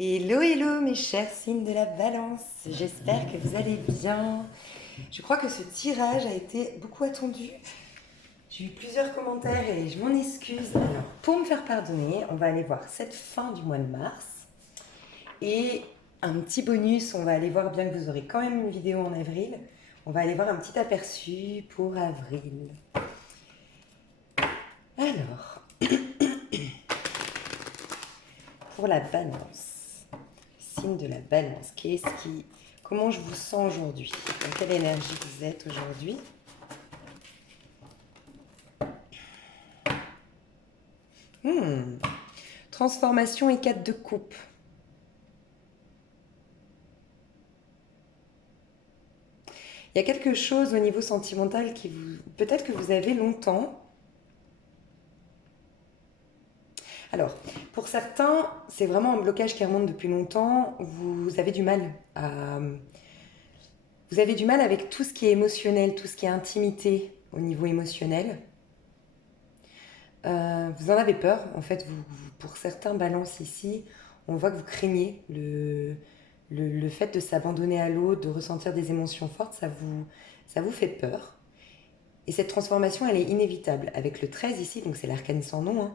Hello, hello mes chers signes de la balance, j'espère que vous allez bien. Je crois que ce tirage a été beaucoup attendu. J'ai eu plusieurs commentaires et je m'en excuse. Alors, pour me faire pardonner, on va aller voir cette fin du mois de mars. Et un petit bonus, on va aller voir, bien que vous aurez quand même une vidéo en avril, on va aller voir un petit aperçu pour avril. Alors, pour la balance, signe de la balance, comment je vous sens aujourd'hui? Dans quelle énergie vous êtes aujourd'hui? Transformation et 4 de coupe. Il y a quelque chose au niveau sentimental qui vous... Peut-être que vous avez longtemps. Alors, pour certains, c'est vraiment un blocage qui remonte depuis longtemps. Vous avez du mal à... Vous avez du mal avec tout ce qui est émotionnel, tout ce qui est intimité au niveau émotionnel. Vous en avez peur. En fait, pour certains balances ici, on voit que vous craignez le fait de s'abandonner à l'autre, de ressentir des émotions fortes, ça vous fait peur. Et cette transformation, elle est inévitable. Avec le 13 ici, donc c'est l'arcane sans nom, hein,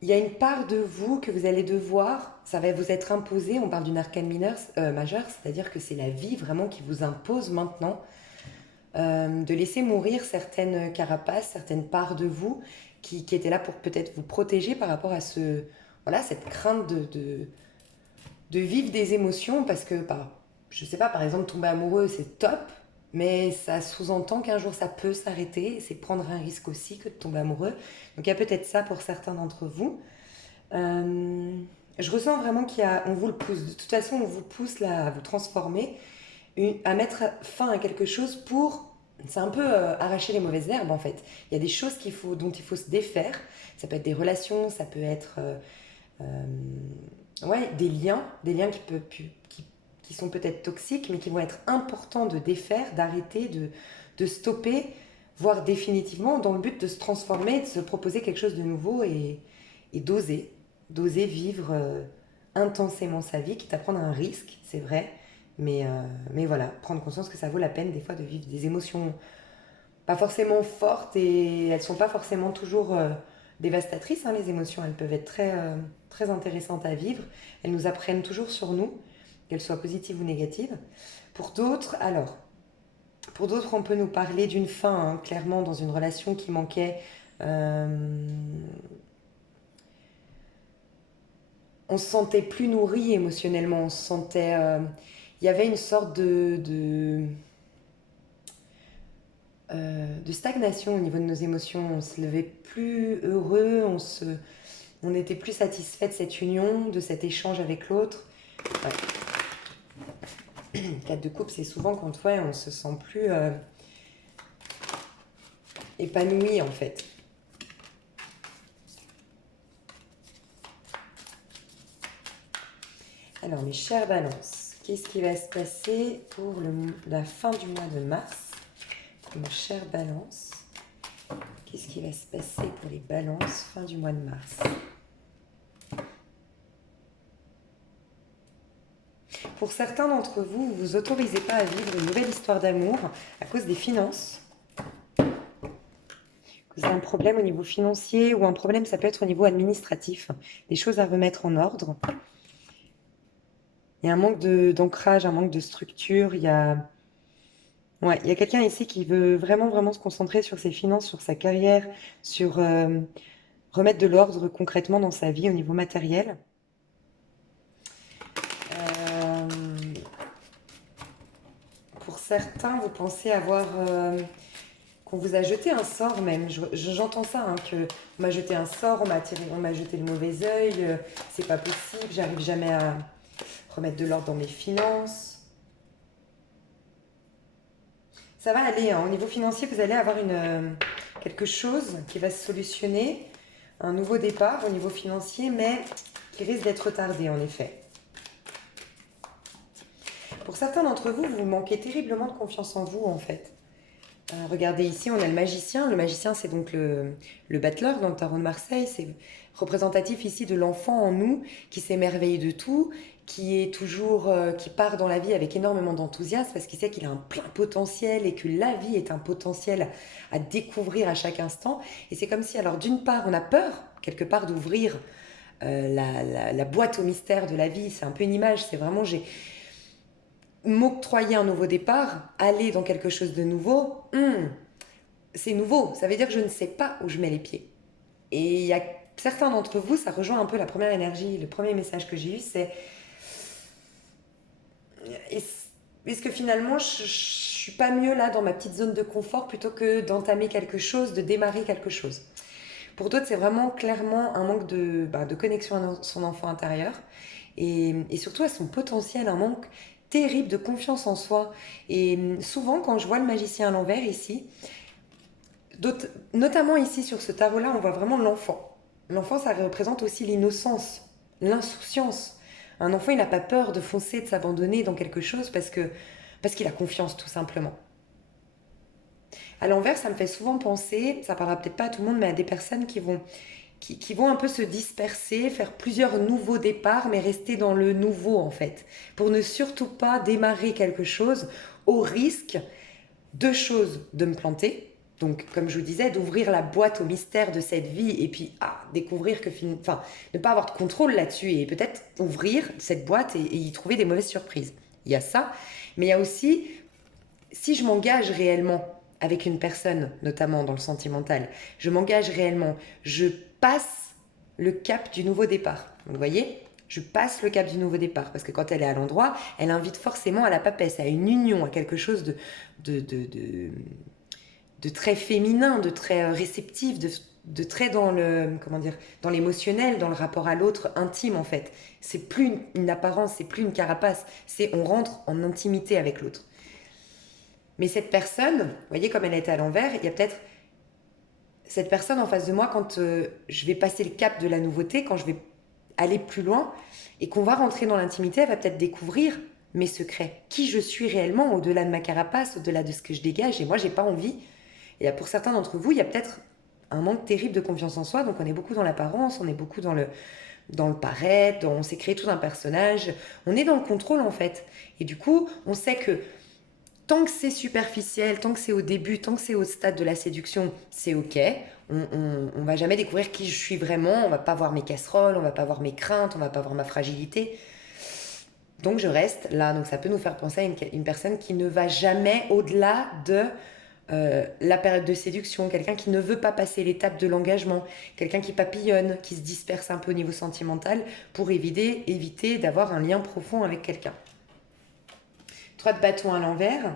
il y a une part de vous que vous allez devoir, ça va vous être imposé, on parle d'une arcane majeure, c'est-à-dire que c'est la vie vraiment qui vous impose maintenant de laisser mourir certaines carapaces, certaines parts de vous qui étaient là pour peut-être vous protéger par rapport à voilà, cette crainte de vivre des émotions parce que, je sais pas, par exemple, tomber amoureux, c'est top, mais ça sous-entend qu'un jour ça peut s'arrêter, c'est prendre un risque aussi que de tomber amoureux. Donc il y a peut-être ça pour certains d'entre vous. Euh, je ressens vraiment on vous le pousse. De toute façon, on vous pousse là à vous transformer, à mettre fin à quelque chose pour... C'est un peu arracher les mauvaises herbes en fait. Il y a des choses dont il faut se défaire. Ça peut être des relations, ça peut être ouais, des liens qui sont peut-être toxiques, mais qui vont être importants de défaire, d'arrêter, de stopper, voire définitivement, dans le but de se transformer, de se proposer quelque chose de nouveau et d'oser vivre intensément sa vie, quitte à prendre un risque, c'est vrai, mais voilà, prendre conscience que ça vaut la peine des fois de vivre des émotions pas forcément fortes et elles sont pas forcément toujours dévastatrices, hein, les émotions, elles peuvent être très intéressantes à vivre, elles nous apprennent toujours sur nous, qu'elles soient positives ou négatives. Pour d'autres, on peut nous parler d'une fin, hein, clairement dans une relation qui manquait. On se sentait plus nourri émotionnellement, on se sentait... il y avait une sorte de stagnation au niveau de nos émotions. On se levait plus heureux, on était plus satisfait de cette union, de cet échange avec l'autre. Ouais. 4 de coupe, c'est souvent quand ouais, on se sent plus épanoui en fait. Alors mes chères balances, qu'est-ce qui va se passer pour la fin du mois de mars? Mes chères balances, qu'est-ce qui va se passer pour les balances fin du mois de mars? Pour certains d'entre vous, vous vous autorisez pas à vivre une nouvelle histoire d'amour à cause des finances. Vous avez un problème au niveau financier ou un problème, ça peut être au niveau administratif, des choses à remettre en ordre. Il y a un manque d'ancrage, un manque de structure. Ouais, il y a quelqu'un ici qui veut vraiment, vraiment se concentrer sur ses finances, sur sa carrière, sur remettre de l'ordre concrètement dans sa vie au niveau matériel. Pour certains, vous pensez avoir... qu'on vous a jeté un sort même. J'entends ça, hein, que on m'a jeté un sort, on m'a jeté le mauvais œil, c'est pas possible, j'arrive jamais à remettre de l'ordre dans mes finances. Ça va aller, hein. Au niveau financier, vous allez avoir quelque chose qui va se solutionner, un nouveau départ au niveau financier, mais qui risque d'être retardé en effet. Pour certains d'entre vous, vous manquez terriblement de confiance en vous en fait. Regardez ici, on a le magicien. Le magicien, c'est donc le battleur dans le tarot de Marseille. C'est représentatif ici de l'enfant en nous qui s'émerveille de tout, qui est toujours, qui part dans la vie avec énormément d'enthousiasme parce qu'il sait qu'il a un plein potentiel et que la vie est un potentiel à découvrir à chaque instant. Et c'est comme si, alors d'une part, on a peur quelque part d'ouvrir la boîte au mystère de la vie. C'est un peu une image. C'est vraiment m'octroyer un nouveau départ, aller dans quelque chose de nouveau. C'est nouveau, ça veut dire que je ne sais pas où je mets les pieds. Et il y a certains d'entre vous, ça rejoint un peu la première énergie, le premier message que j'ai eu, c'est est-ce que finalement je suis pas mieux là dans ma petite zone de confort plutôt que d'entamer quelque chose, de démarrer quelque chose. Pour d'autres, c'est vraiment clairement un manque de connexion à son enfant intérieur et surtout à son potentiel, un manque terrible de confiance en soi. Et souvent, quand je vois le magicien à l'envers ici, notamment ici sur ce tarot-là, on voit vraiment l'enfant. L'enfant, ça représente aussi l'innocence, l'insouciance. Un enfant, il n'a pas peur de foncer, de s'abandonner dans quelque chose parce qu'il a confiance, tout simplement. À l'envers, ça me fait souvent penser, ça parlera peut-être pas à tout le monde, mais à des personnes qui vont un peu se disperser, faire plusieurs nouveaux départs, mais rester dans le nouveau en fait, pour ne surtout pas démarrer quelque chose au risque, deux choses, de me planter. Donc, comme je vous disais, d'ouvrir la boîte au mystère de cette vie et puis découvrir que, enfin, ne pas avoir de contrôle là-dessus et peut-être ouvrir cette boîte et y trouver des mauvaises surprises. Il y a ça, mais il y a aussi, si je m'engage réellement avec une personne, notamment dans le sentimental, je m'engage réellement, je passe le cap du nouveau départ. Vous voyez ? Je passe le cap du nouveau départ parce que quand elle est à l'endroit, elle invite forcément à la papesse, à une union, à quelque chose de, de, de, de très féminin, de très réceptif, de très dans le, comment dire, dans l'émotionnel, dans le rapport à l'autre intime en fait. C'est plus une apparence, c'est plus une carapace, c'est on rentre en intimité avec l'autre. Mais cette personne, vous voyez comme elle était à l'envers, il y a peut-être cette personne en face de moi quand je vais passer le cap de la nouveauté, quand je vais aller plus loin et qu'on va rentrer dans l'intimité, elle va peut-être découvrir mes secrets, qui je suis réellement au-delà de ma carapace, au-delà de ce que je dégage et moi j'ai pas envie. Et pour certains d'entre vous, il y a peut-être un manque terrible de confiance en soi, donc on est beaucoup dans l'apparence, on est beaucoup dans le paraître, on s'est créé tout un personnage, on est dans le contrôle en fait. Et du coup, on sait que tant que c'est superficiel, tant que c'est au début, tant que c'est au stade de la séduction, c'est ok. On va jamais découvrir qui je suis vraiment, on va pas voir mes casseroles, on va pas voir mes craintes, on va pas voir ma fragilité. Donc je reste là, donc ça peut nous faire penser à une personne qui ne va jamais au-delà de la période de séduction, quelqu'un qui ne veut pas passer l'étape de l'engagement, quelqu'un qui papillonne, qui se disperse un peu au niveau sentimental pour éviter d'avoir un lien profond avec quelqu'un. 3 de bâton à l'envers.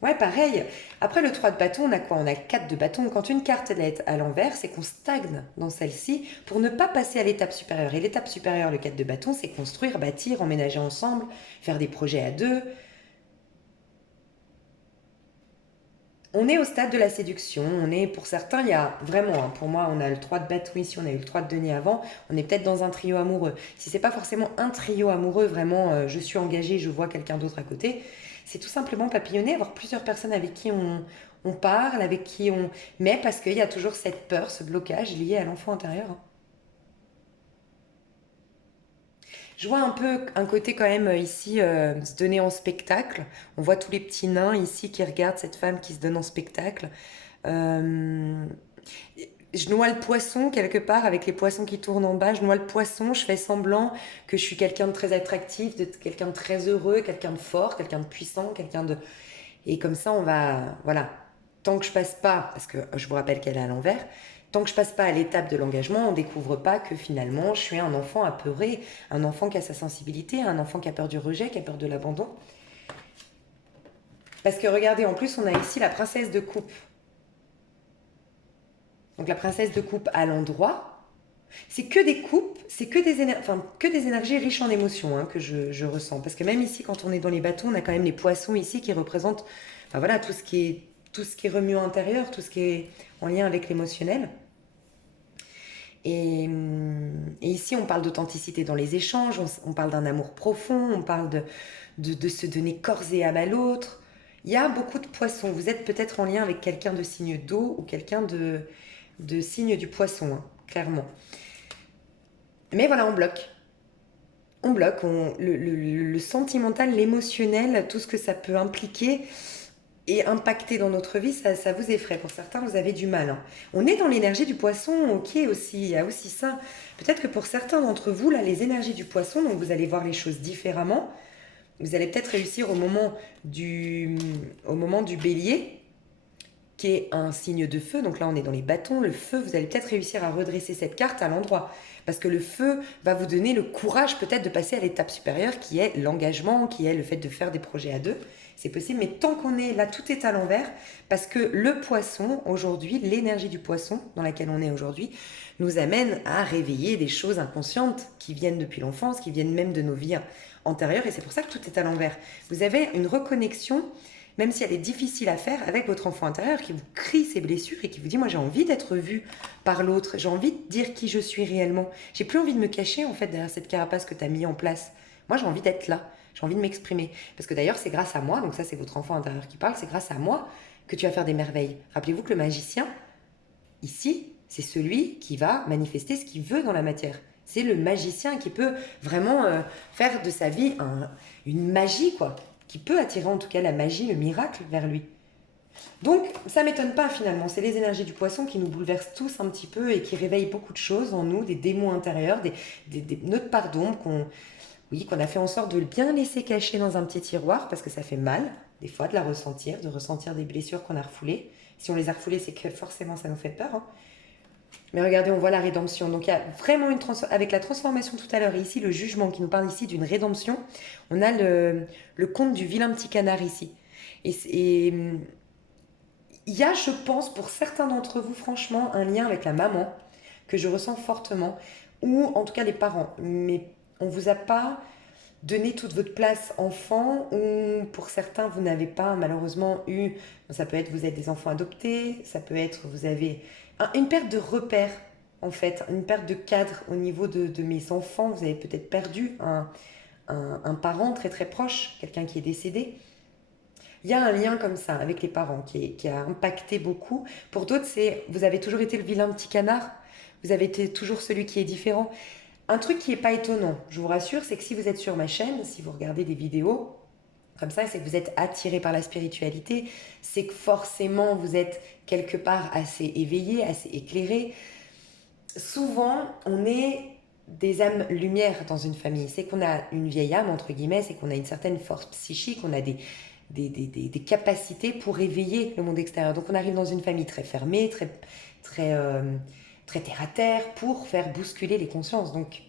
Ouais, pareil. Après le 3 de bâton, on a quoi? On a 4 de bâton. Quand une carte est à l'envers, c'est qu'on stagne dans celle-ci pour ne pas passer à l'étape supérieure. Et l'étape supérieure, le 4 de bâton, c'est construire, bâtir, emménager ensemble, faire des projets à deux. On est au stade de la séduction. Pour certains, il y a vraiment, pour moi, on a le 3 de bâton ici, on a eu le 3 de denier avant. On est peut-être dans un trio amoureux. Si c'est pas forcément un trio amoureux, vraiment, je suis engagée, je vois quelqu'un d'autre à côté. C'est tout simplement papillonner, avoir plusieurs personnes avec qui on parle, avec qui on... Mais parce qu'il y a toujours cette peur, ce blocage lié à l'enfant intérieur. Je vois un peu un côté quand même ici se donner en spectacle. On voit tous les petits nains ici qui regardent cette femme qui se donne en spectacle. Euh, je noie le poisson quelque part avec les poissons qui tournent en bas. Je noie le poisson, je fais semblant que je suis quelqu'un de très attractif, de quelqu'un de très heureux, quelqu'un de fort, quelqu'un de puissant, quelqu'un de... Et comme ça, on va... Voilà. Tant que je passe pas, parce que je vous rappelle qu'elle est à l'envers, tant que je passe pas à l'étape de l'engagement, on découvre pas que finalement, je suis un enfant apeuré, un enfant qui a sa sensibilité, un enfant qui a peur du rejet, qui a peur de l'abandon. Parce que regardez, en plus, on a ici la princesse de coupe. Donc la princesse de coupe à l'endroit, c'est que des coupes, c'est que que des énergies riches en émotions que je ressens. Parce que même ici, quand on est dans les bateaux, on a quand même les poissons ici qui représentent enfin, voilà, tout ce qui est remuant intérieur, tout ce qui est en lien avec l'émotionnel. Et ici, on parle d'authenticité dans les échanges, on parle d'un amour profond, on parle de se donner corps et âme à l'autre. Il y a beaucoup de poissons. Vous êtes peut-être en lien avec quelqu'un de signe d'eau ou quelqu'un de signe du poisson, hein, clairement. Mais voilà, on bloque. On bloque. Le sentimental, l'émotionnel, tout ce que ça peut impliquer et impacter dans notre vie, ça vous effraie. Pour certains, vous avez du mal, hein. On est dans l'énergie du poisson, ok aussi, il y a aussi ça. Peut-être que pour certains d'entre vous, là, les énergies du poisson, donc vous allez voir les choses différemment. Vous allez peut-être réussir du, au moment du bélier, qui est un signe de feu. Donc là, on est dans les bâtons. Le feu, vous allez peut-être réussir à redresser cette carte à l'endroit. Parce que le feu va vous donner le courage peut-être de passer à l'étape supérieure, qui est l'engagement, qui est le fait de faire des projets à deux. C'est possible, mais tant qu'on est là, tout est à l'envers. Parce que le poisson, aujourd'hui, l'énergie du poisson dans laquelle on est aujourd'hui, nous amène à réveiller des choses inconscientes qui viennent depuis l'enfance, qui viennent même de nos vies antérieures. Et c'est pour ça que tout est à l'envers. Vous avez une reconnexion, même si elle est difficile à faire, avec votre enfant intérieur qui vous crie ses blessures et qui vous dit, moi j'ai envie d'être vue par l'autre, j'ai envie de dire qui je suis réellement. J'ai plus envie de me cacher en fait derrière cette carapace que tu as mis en place. Moi j'ai envie d'être là, j'ai envie de m'exprimer. Parce que d'ailleurs c'est grâce à moi, donc ça c'est votre enfant intérieur qui parle, c'est grâce à moi que tu vas faire des merveilles. Rappelez-vous que le magicien, ici, c'est celui qui va manifester ce qu'il veut dans la matière. C'est le magicien qui peut vraiment faire de sa vie une magie, quoi. Qui peut attirer en tout cas la magie, le miracle vers lui. Donc, ça ne m'étonne pas finalement. C'est les énergies du poisson qui nous bouleversent tous un petit peu et qui réveillent beaucoup de choses en nous, des démons intérieurs, notre part d'ombre qu'on a fait en sorte de bien laisser cacher dans un petit tiroir parce que ça fait mal, des fois, de ressentir des blessures qu'on a refoulées. Si on les a refoulées, c'est que forcément ça nous fait peur, hein. Mais regardez, on voit la rédemption. Donc il y a vraiment avec la transformation tout à l'heure et ici le jugement qui nous parle ici d'une rédemption, on a le conte du vilain petit canard ici. Et il y a, je pense, pour certains d'entre vous, franchement, un lien avec la maman que je ressens fortement, ou en tout cas les parents. Mais on ne vous a pas donné toute votre place enfant, ou pour certains, vous n'avez pas malheureusement eu, ça peut être vous êtes des enfants adoptés, ça peut être vous avez une perte de repères, en fait, une perte de cadre au niveau de mes enfants. Vous avez peut-être perdu un parent très très proche, quelqu'un qui est décédé. Il y a un lien comme ça avec les parents qui a impacté beaucoup. Pour d'autres, c'est vous avez toujours été le vilain petit canard, vous avez été toujours celui qui est différent. Un truc qui n'est pas étonnant, je vous rassure, c'est que si vous êtes sur ma chaîne, si vous regardez des vidéos comme ça, c'est que vous êtes attiré par la spiritualité, c'est que forcément vous êtes quelque part assez éveillé, assez éclairé. Souvent, on est des âmes lumière dans une famille. C'est qu'on a une vieille âme, entre guillemets, c'est qu'on a une certaine force psychique, on a des capacités pour éveiller le monde extérieur. Donc on arrive dans une famille très fermée, très terre à terre, pour faire bousculer les consciences. Donc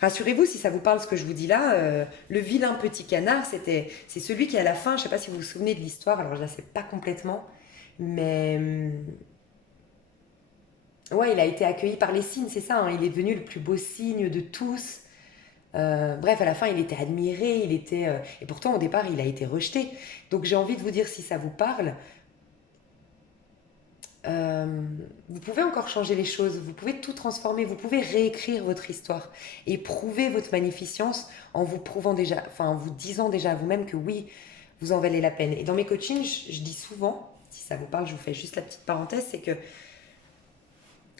rassurez-vous, si ça vous parle ce que je vous dis là, le vilain petit canard, c'est celui qui à la fin, je ne sais pas si vous vous souvenez de l'histoire, alors je ne la sais pas complètement, mais ouais, il a été accueilli par les cygnes, c'est ça, hein, il est devenu le plus beau cygne de tous. Bref, à la fin, il était admiré, et pourtant au départ, il a été rejeté. Donc j'ai envie de vous dire, si ça vous parle, vous pouvez encore changer les choses, vous pouvez tout transformer, vous pouvez réécrire votre histoire et prouver votre magnificence en vous prouvant déjà, enfin en vous disant déjà à vous-même que oui, vous en valez la peine. Et dans mes coachings, je dis souvent, si ça vous parle, je vous fais juste la petite parenthèse, c'est que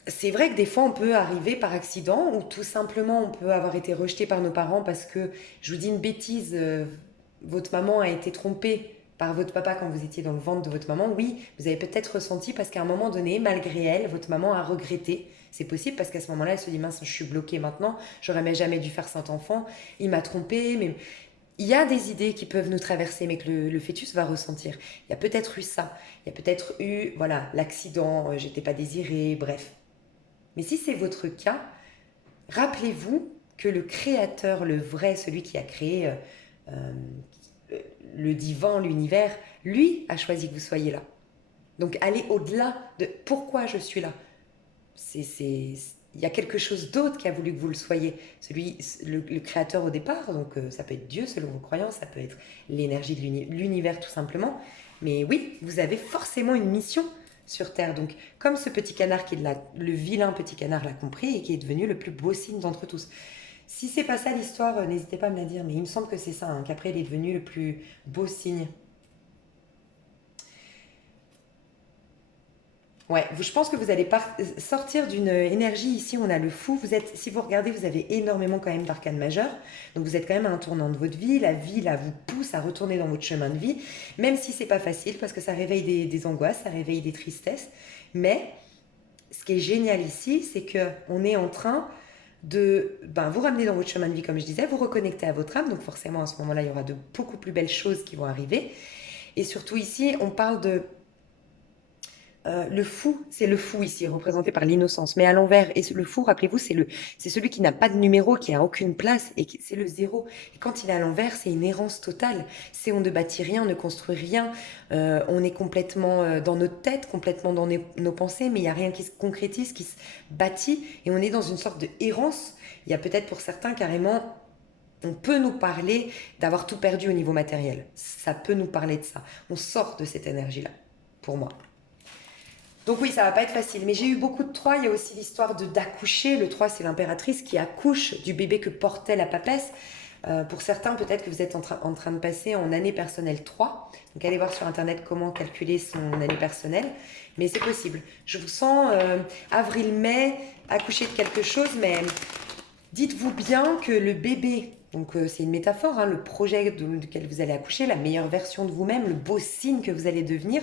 c'est vrai que des fois on peut arriver par accident ou tout simplement on peut avoir été rejeté par nos parents parce que, je vous dis une bêtise, votre maman a été trompée par votre papa quand vous étiez dans le ventre de votre maman. Oui, vous avez peut-être ressenti parce qu'à un moment donné, malgré elle, votre maman a regretté. C'est possible parce qu'à ce moment-là, elle se dit mince, je suis bloquée maintenant, j'aurais jamais dû faire cet enfant, il m'a trompée. Mais il y a des idées qui peuvent nous traverser, mais que le fœtus va ressentir. Il y a peut-être eu ça, il y a peut-être eu voilà l'accident, j'étais pas désirée, bref. Mais si c'est votre cas, rappelez-vous que le créateur, le vrai, celui qui a créé euh, le divin, l'univers, lui a choisi que vous soyez là. Donc allez au-delà de pourquoi je suis là. Il y a quelque chose d'autre qui a voulu que vous le soyez. Le créateur au départ, donc ça peut être Dieu selon vos croyances, ça peut être l'énergie de l'univers tout simplement. Mais oui, vous avez forcément une mission sur Terre. Donc, comme ce petit canard le vilain petit canard l'a compris et qui est devenu le plus beau signe d'entre tous. Si c'est pas ça l'histoire, n'hésitez pas à me la dire, mais il me semble que c'est ça, hein, qu'après il est devenu le plus beau signe Ouais, je pense que vous allez sortir d'une énergie ici, on a le fou, vous êtes, si vous regardez, vous avez énormément quand même d'arcanes majeures, donc vous êtes quand même à un tournant de votre vie là vous pousse à retourner dans votre chemin de vie, même si c'est pas facile, parce que ça réveille des angoisses, ça réveille des tristesses, mais ce qui est génial ici, c'est que on est en train de vous ramener dans votre chemin de vie, comme je disais, vous reconnecter à votre âme, donc forcément à ce moment-là, il y aura de beaucoup plus belles choses qui vont arriver, et surtout ici, on parle de le fou, c'est le fou ici, représenté par l'innocence. Mais à l'envers, et le fou, rappelez-vous, c'est celui qui n'a pas de numéro, qui a aucune place, et c'est le zéro. Et quand il est à l'envers, c'est une errance totale. C'est on ne bâtit rien, on ne construit rien, on est complètement dans notre tête, complètement dans nos pensées, mais il n'y a rien qui se concrétise, qui se bâtit, et on est dans une sorte de errance. Il y a peut-être pour certains carrément on peut nous parler d'avoir tout perdu au niveau matériel. Ça peut nous parler de ça. On sort de cette énergie-là, pour moi. Donc oui, ça va pas être facile. Mais j'ai eu beaucoup de 3. Il y a aussi l'histoire d'accoucher. Le 3, c'est l'impératrice qui accouche du bébé que portait la papesse. Pour certains, peut-être que vous êtes en train de passer en année personnelle 3. Donc allez voir sur Internet comment calculer son année personnelle. Mais c'est possible. Je vous sens avril-mai, accoucher de quelque chose. Mais dites-vous bien que le bébé, donc c'est une métaphore, hein, le projet duquel vous allez accoucher, la meilleure version de vous-même, le beau signe que vous allez devenir,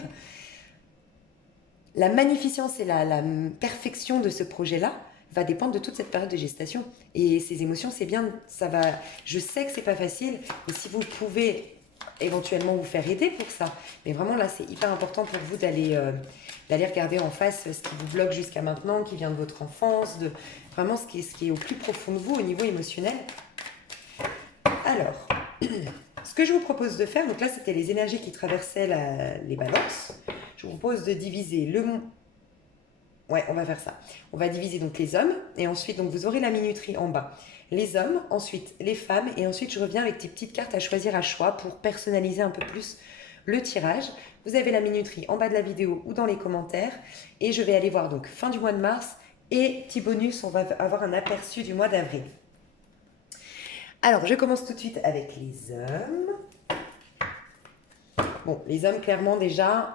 la magnificence et la perfection de ce projet-là va dépendre de toute cette période de gestation. Et ces émotions, c'est bien, ça va. Je sais que c'est pas facile, mais si vous pouvez éventuellement vous faire aider pour ça, mais vraiment là, c'est hyper important pour vous d'aller regarder en face ce qui vous bloque jusqu'à maintenant, qui vient de votre enfance, de vraiment ce qui est au plus profond de vous au niveau émotionnel. Alors, ce que je vous propose de faire, donc là, c'était les énergies qui traversaient les balances. Je vous propose de diviser le... Ouais, on va faire ça. On va diviser donc les hommes, et ensuite, donc vous aurez la minuterie en bas. Les hommes, ensuite les femmes, et ensuite je reviens avec des petites cartes à choisir à choix pour personnaliser un peu plus le tirage. Vous avez la minuterie en bas de la vidéo ou dans les commentaires, et je vais aller voir donc fin du mois de mars, et petit bonus, on va avoir un aperçu du mois d'avril. Alors, je commence tout de suite avec les hommes. Bon, les hommes, clairement, déjà,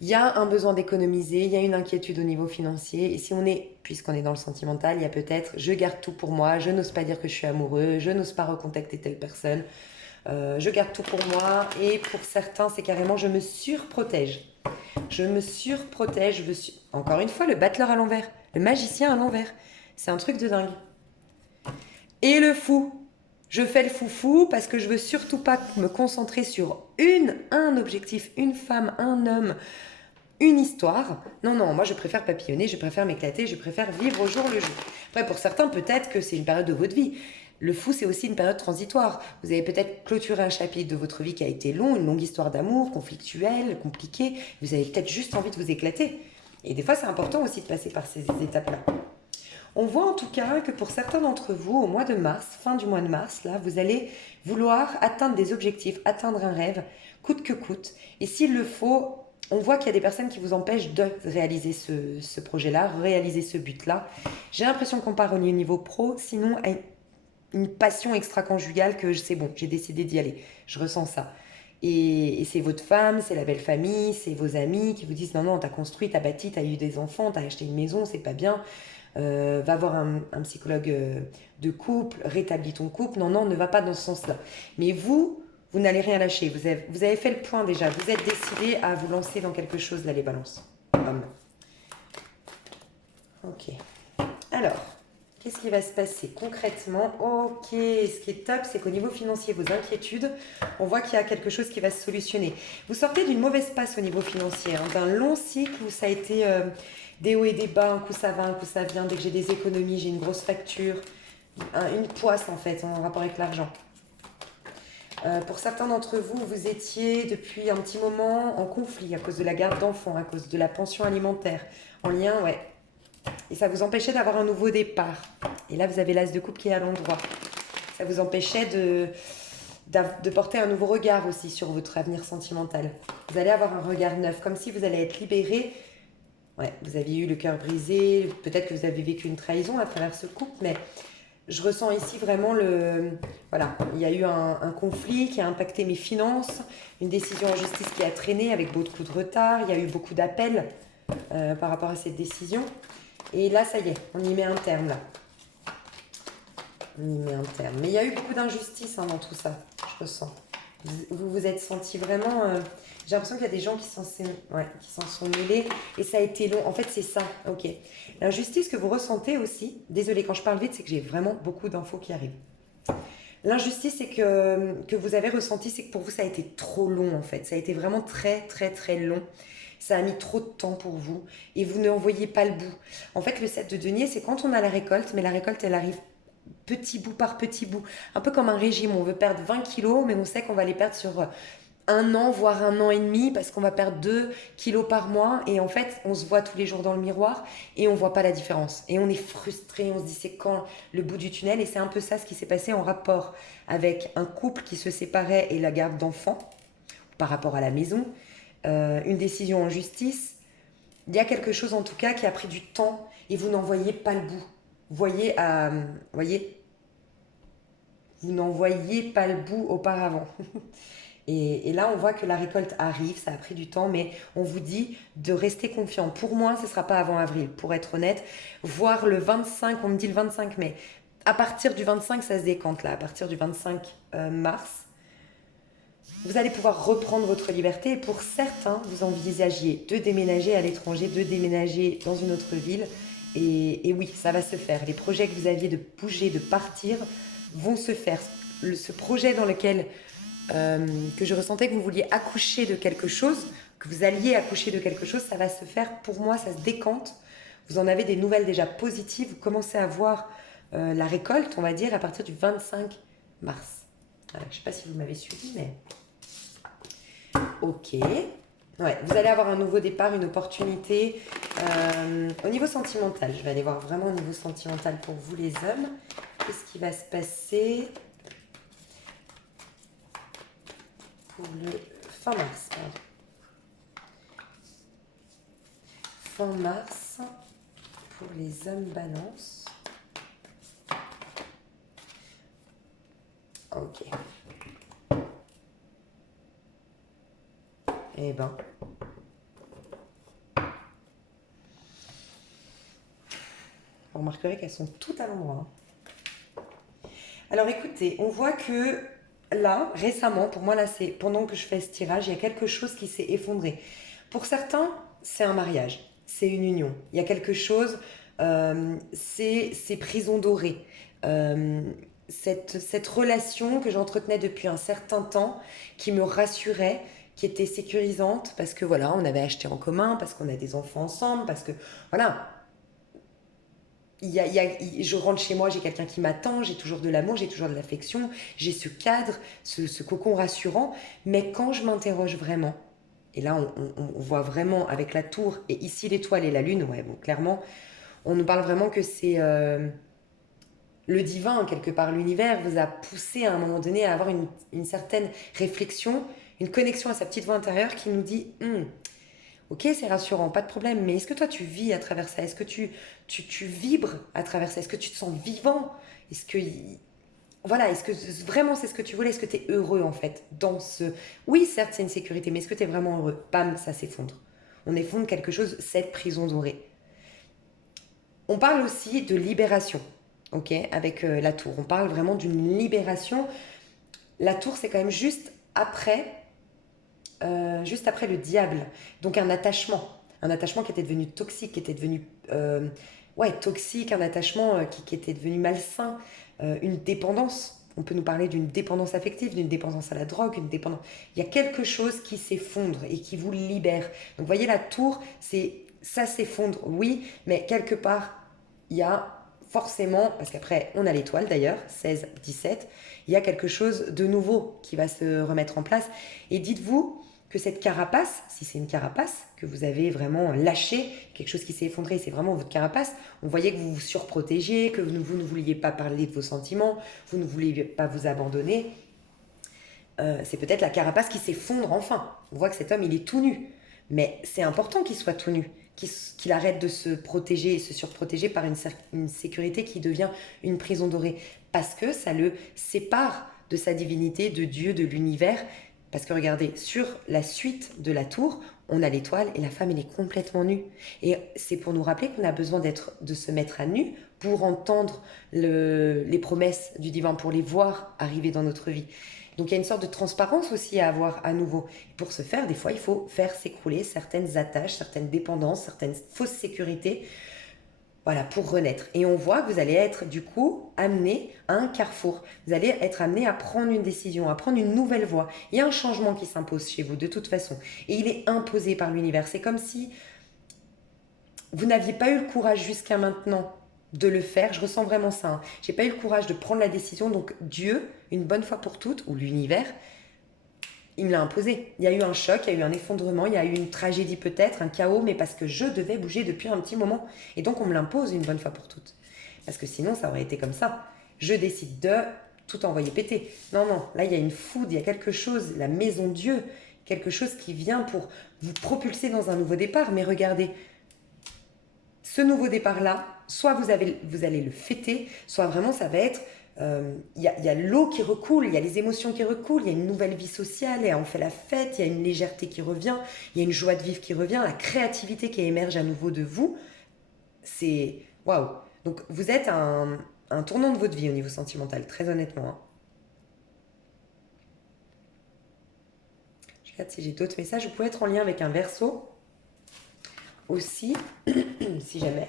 il y a un besoin d'économiser, il y a une inquiétude au niveau financier. Et si on est, puisqu'on est dans le sentimental, il y a peut-être, je garde tout pour moi, je n'ose pas dire que je suis amoureux, je n'ose pas recontacter telle personne, je garde tout pour moi. Et pour certains, c'est carrément, je me surprotège. Je me surprotège, je veux encore une fois, le battleur à l'envers, le magicien à l'envers. C'est un truc de dingue. Et le fou. Je fais le foufou parce que je veux surtout pas me concentrer sur un objectif, une femme, un homme, une histoire. Non, non, moi je préfère papillonner, je préfère m'éclater, je préfère vivre au jour le jour. Après, pour certains, peut-être que c'est une période de votre vie. Le fou, c'est aussi une période transitoire. Vous avez peut-être clôturé un chapitre de votre vie qui a été long, une longue histoire d'amour, conflictuelle, compliquée. Vous avez peut-être juste envie de vous éclater. Et des fois, c'est important aussi de passer par ces étapes-là. On voit en tout cas que pour certains d'entre vous, au mois de mars, fin du mois de mars, là, vous allez vouloir atteindre des objectifs, atteindre un rêve, coûte que coûte. Et s'il le faut, on voit qu'il y a des personnes qui vous empêchent de réaliser ce projet-là, réaliser ce but-là. J'ai l'impression qu'on part au niveau pro, sinon à une passion extra-conjugale que c'est bon, j'ai décidé d'y aller. Je ressens ça. Et c'est votre femme, c'est la belle famille, c'est vos amis qui vous disent non, non, t'as construit, t'as bâti, t'as eu des enfants, t'as acheté une maison, c'est pas bien. Va voir un psychologue de couple, rétablis ton couple. Non, non, ne va pas dans ce sens-là. Mais vous n'allez rien lâcher. Vous avez fait le point déjà. Vous êtes décidé à vous lancer dans quelque chose, là, les balances. Homme. Ok. Alors, qu'est-ce qui va se passer concrètement? Ok, ce qui est top, c'est qu'au niveau financier, vos inquiétudes, on voit qu'il y a quelque chose qui va se solutionner. Vous sortez d'une mauvaise passe au niveau financier, hein, d'un long cycle où ça a été des hauts et des bas, un coup ça va, un coup ça vient. Dès que j'ai des économies, j'ai une grosse facture, une poisse en fait, en rapport avec l'argent. Pour certains d'entre vous, vous étiez depuis un petit moment en conflit à cause de la garde d'enfants, à cause de la pension alimentaire, en lien, ouais. Et ça vous empêchait d'avoir un nouveau départ. Et là, vous avez l'as de coupe qui est à l'endroit. Ça vous empêchait de porter un nouveau regard aussi sur votre avenir sentimental. Vous allez avoir un regard neuf, comme si vous allez être libéré. Ouais, vous aviez eu le cœur brisé, peut-être que vous avez vécu une trahison à travers ce couple, mais je ressens ici vraiment voilà, il y a eu un conflit qui a impacté mes finances, une décision en justice qui a traîné avec beaucoup de retard, il y a eu beaucoup d'appels. par rapport à cette décision. Et là, ça y est, on y met un terme, là. On y met un terme. Mais il y a eu beaucoup d'injustice dans tout ça, je ressens. Vous vous êtes senti vraiment... j'ai l'impression qu'il y a des gens qui s'en sont mêlés et ça a été long. En fait, c'est ça, ok. L'injustice que vous ressentez aussi, désolée, quand je parle vite, c'est que j'ai vraiment beaucoup d'infos qui arrivent. L'injustice que vous avez ressenti, c'est que pour vous, ça a été trop long, en fait. Ça a été vraiment très, très, très long. Ça a mis trop de temps pour vous et vous n'en voyez pas le bout. En fait, le 7 de denier, c'est quand on a la récolte, mais la récolte, elle arrive petit bout par petit bout. Un peu comme un régime, on veut perdre 20 kilos, mais on sait qu'on va les perdre sur un an, voire un an et demi, parce qu'on va perdre 2 kilos par mois. Et en fait, on se voit tous les jours dans le miroir et on voit pas la différence. Et on est frustré, on se dit c'est quand le bout du tunnel. Et c'est un peu ça ce qui s'est passé en rapport avec un couple qui se séparait et la garde d'enfants par rapport à la maison. Une décision en justice. Il y a quelque chose en tout cas qui a pris du temps et vous n'en voyez pas le bout. Voyez, vous n'en voyez pas le bout auparavant. Et là, on voit que la récolte arrive, ça a pris du temps, mais on vous dit de rester confiant. Pour moi, ce ne sera pas avant avril, pour être honnête. Voire le 25, on me dit le 25 mai. À partir du 25, ça se décante là. À partir du 25 mars, vous allez pouvoir reprendre votre liberté. Et pour certains, vous envisagiez de déménager à l'étranger, de déménager dans une autre ville. Et oui, ça va se faire. Les projets que vous aviez de bouger, de partir, vont se faire. Ce projet dans lequel que je ressentais que vous vouliez accoucher de quelque chose, que vous alliez accoucher de quelque chose, ça va se faire. Pour moi, ça se décante. Vous en avez des nouvelles déjà positives. Vous commencez à voir la récolte, on va dire, à partir du 25 mars. Alors, je ne sais pas si vous m'avez suivi, mais... Ok. Ouais, vous allez avoir un nouveau départ, une opportunité. Au niveau sentimental, je vais aller voir vraiment au niveau sentimental pour vous les hommes. Qu'est-ce qui va se passer pour le fin mars, pardon. Fin mars pour les hommes balance. Ok. Eh ben. Vous remarquerez qu'elles sont toutes à l'endroit. Alors écoutez, on voit que là, récemment, pour moi, là, c'est pendant que je fais ce tirage, il y a quelque chose qui s'est effondré. Pour certains, c'est un mariage, c'est une union. Il y a quelque chose, c'est prison dorée. Cette relation que j'entretenais depuis un certain temps, qui me rassurait, qui était sécurisante, parce que voilà, on avait acheté en commun, parce qu'on a des enfants ensemble, parce que voilà, je rentre chez moi, j'ai quelqu'un qui m'attend, j'ai toujours de l'amour, j'ai toujours de l'affection, j'ai ce cadre, ce cocon rassurant. Mais quand je m'interroge vraiment, et là on voit vraiment avec la tour, et ici l'étoile et la lune, ouais, bon, clairement, on nous parle vraiment que c'est le divin, quelque part, l'univers vous a poussé à un moment donné à avoir une certaine réflexion, une connexion à sa petite voix intérieure qui nous dit ok, c'est rassurant, pas de problème, mais est-ce que toi tu vis à travers ça? Est-ce que tu vibres à travers ça? Est-ce que tu te sens vivant? Est-ce que, voilà, est-ce que vraiment c'est ce que tu voulais? Est-ce que tu es heureux en fait dans ce... Oui, certes, c'est une sécurité, mais est-ce que tu es vraiment heureux? Pam, ça s'effondre. On effondre quelque chose, cette prison dorée. On parle aussi de libération, ok, avec la tour. On parle vraiment d'une libération. La tour, c'est quand même juste après le diable. Donc un attachement qui était devenu toxique, qui était devenu toxique, un attachement qui était devenu malsain, une dépendance. On peut nous parler d'une dépendance affective, d'une dépendance à la drogue, une dépendance. Il y a quelque chose qui s'effondre et qui vous libère. Donc vous voyez la tour, ça s'effondre, oui, mais quelque part il y a forcément, parce qu'après on a l'étoile d'ailleurs, 16, 17, il y a quelque chose de nouveau qui va se remettre en place. Et dites-vous que cette carapace, si c'est une carapace, que vous avez vraiment lâché, quelque chose qui s'est effondré, c'est vraiment votre carapace, on voyait que vous vous surprotégiez, que vous ne vouliez pas parler de vos sentiments, vous ne vouliez pas vous abandonner. C'est peut-être la carapace qui s'effondre enfin. On voit que cet homme, il est tout nu. Mais c'est important qu'il soit tout nu, qu'il arrête de se protéger et se surprotéger par une sécurité qui devient une prison dorée. Parce que ça le sépare de sa divinité, de Dieu, de l'univers. Parce que regardez, sur la suite de la tour, on a l'étoile et la femme, elle est complètement nue. Et c'est pour nous rappeler qu'on a besoin de se mettre à nu pour entendre les promesses du divin, pour les voir arriver dans notre vie. Donc il y a une sorte de transparence aussi à avoir à nouveau. Pour ce faire, des fois, il faut faire s'écrouler certaines attaches, certaines dépendances, certaines fausses sécurités. Voilà, pour renaître. Et on voit que vous allez être du coup amené à un carrefour. Vous allez être amené à prendre une décision, à prendre une nouvelle voie. Il y a un changement qui s'impose chez vous de toute façon. Et il est imposé par l'univers. C'est comme si vous n'aviez pas eu le courage jusqu'à maintenant de le faire. Je ressens vraiment ça. Hein. J'ai pas eu le courage de prendre la décision. Donc Dieu, une bonne fois pour toutes, ou l'univers, il me l'a imposé. Il y a eu un choc, il y a eu un effondrement, il y a eu une tragédie peut-être, un chaos, mais parce que je devais bouger depuis un petit moment. Et donc on me l'impose une bonne fois pour toutes. Parce que sinon ça aurait été comme ça. Je décide de tout envoyer péter. Non, non, là il y a une foudre, il y a quelque chose, la maison Dieu, quelque chose qui vient pour vous propulser dans un nouveau départ. Mais regardez, ce nouveau départ-là, soit vous allez le fêter, soit vraiment ça va être y a l'eau qui recoule, il y a les émotions qui recoulent, il y a une nouvelle vie sociale, et on fait la fête, il y a une légèreté qui revient, il y a une joie de vivre qui revient, la créativité qui émerge à nouveau de vous. C'est waouh! Donc vous êtes à un tournant de votre vie au niveau sentimental, très honnêtement. Hein. Je regarde si j'ai d'autres messages. Vous pouvez être en lien avec un verso aussi, si jamais.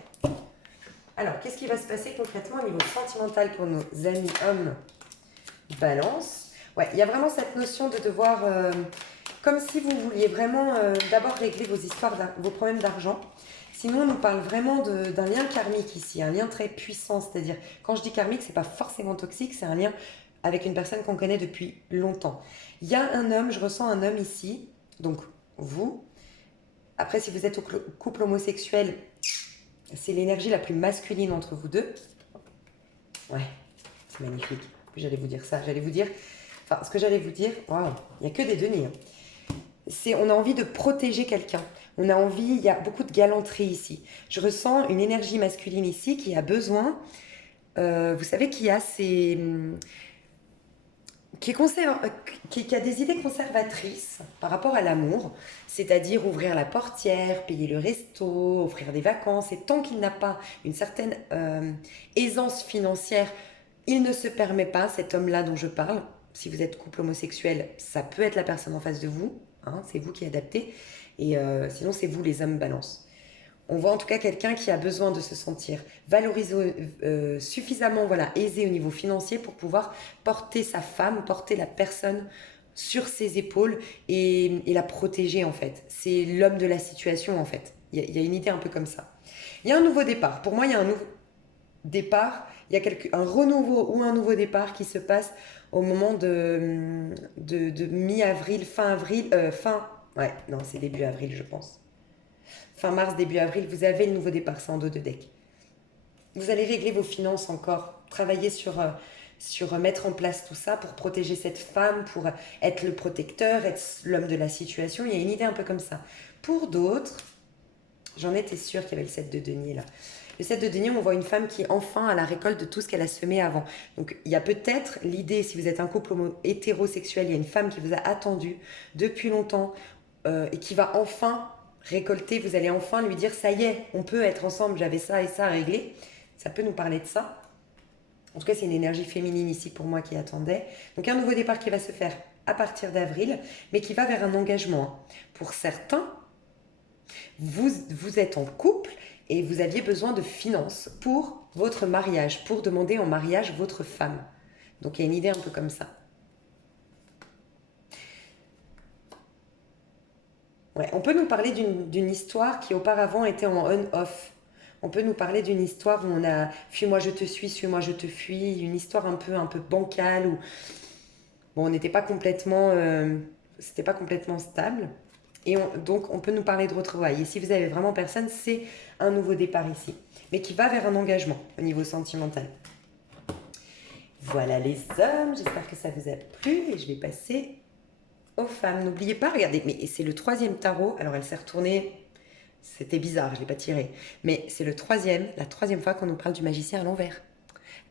Alors, qu'est-ce qui va se passer concrètement au niveau sentimental pour nos amis hommes Balance? Ouais, il y a vraiment cette notion de devoir, comme si vous vouliez vraiment d'abord régler vos histoires, vos problèmes d'argent. Sinon, on nous parle vraiment d'un lien karmique ici, un lien très puissant. C'est-à-dire, quand je dis karmique, c'est pas forcément toxique, c'est un lien avec une personne qu'on connaît depuis longtemps. Il y a un homme, je ressens un homme ici, donc vous. Après, si vous êtes au couple homosexuel, c'est l'énergie la plus masculine entre vous deux. Ouais, c'est magnifique. J'allais vous dire ça. J'allais vous dire... Enfin, ce que j'allais vous dire... Waouh, il n'y a que des deniers. Hein. On a envie de protéger quelqu'un. On a envie... Il y a beaucoup de galanterie ici. Je ressens une énergie masculine ici qui a besoin... vous savez, qui a ces... Qui a des idées conservatrices par rapport à l'amour, c'est-à-dire ouvrir la portière, payer le resto, offrir des vacances, et tant qu'il n'a pas une certaine aisance financière, il ne se permet pas, cet homme-là dont je parle. Si vous êtes couple homosexuel, ça peut être la personne en face de vous, hein, c'est vous qui adaptez, et sinon c'est vous les hommes balance. On voit en tout cas quelqu'un qui a besoin de se sentir valorisé, suffisamment aisé au niveau financier pour pouvoir porter sa femme, porter la personne sur ses épaules et la protéger en fait. C'est l'homme de la situation en fait. Il y a une idée un peu comme ça. Il y a un nouveau départ. Pour moi, il y a un nouveau départ. Il y a un renouveau ou un nouveau départ qui se passe au moment de mi-avril, fin avril, ouais, non, c'est début avril, je pense. Fin mars, début avril, vous avez le nouveau départ, c'est en dos de deck. Vous allez régler vos finances encore, travailler sur mettre en place tout ça pour protéger cette femme, pour être le protecteur, être l'homme de la situation. Il y a une idée un peu comme ça. Pour d'autres, j'en étais sûre qu'il y avait le 7 de denier là. Le 7 de denier, on voit une femme qui enfin a la récolte de tout ce qu'elle a semé avant. Donc il y a peut-être l'idée, si vous êtes un couple hétérosexuel, il y a une femme qui vous a attendu depuis longtemps et qui va enfin récolter, vous allez enfin lui dire ça y est, on peut être ensemble, j'avais ça et ça à régler. Ça peut nous parler de ça. En tout cas, c'est une énergie féminine ici pour moi qui attendait. Donc un nouveau départ qui va se faire à partir d'avril, mais qui va vers un engagement. Pour certains, vous êtes en couple et vous aviez besoin de finances pour votre mariage, pour demander en mariage votre femme. Donc il y a une idée un peu comme ça. Ouais, on peut nous parler d'une histoire qui auparavant était en on-off. On peut nous parler d'une histoire où on a fuis-moi je te suis-moi je te fuis, une histoire un peu bancale où bon, on n'était pas complètement, c'était pas complètement stable. Et donc on peut nous parler de retrouvailles. Et si vous avez vraiment personne, c'est un nouveau départ ici, mais qui va vers un engagement au niveau sentimental. Voilà les hommes, j'espère que ça vous a plu et je vais passer aux femmes. N'oubliez pas, regardez, mais c'est le 3e tarot. Alors elle s'est retournée, c'était bizarre, je ne l'ai pas tiré. Mais c'est la 3e fois qu'on nous parle du magicien à l'envers.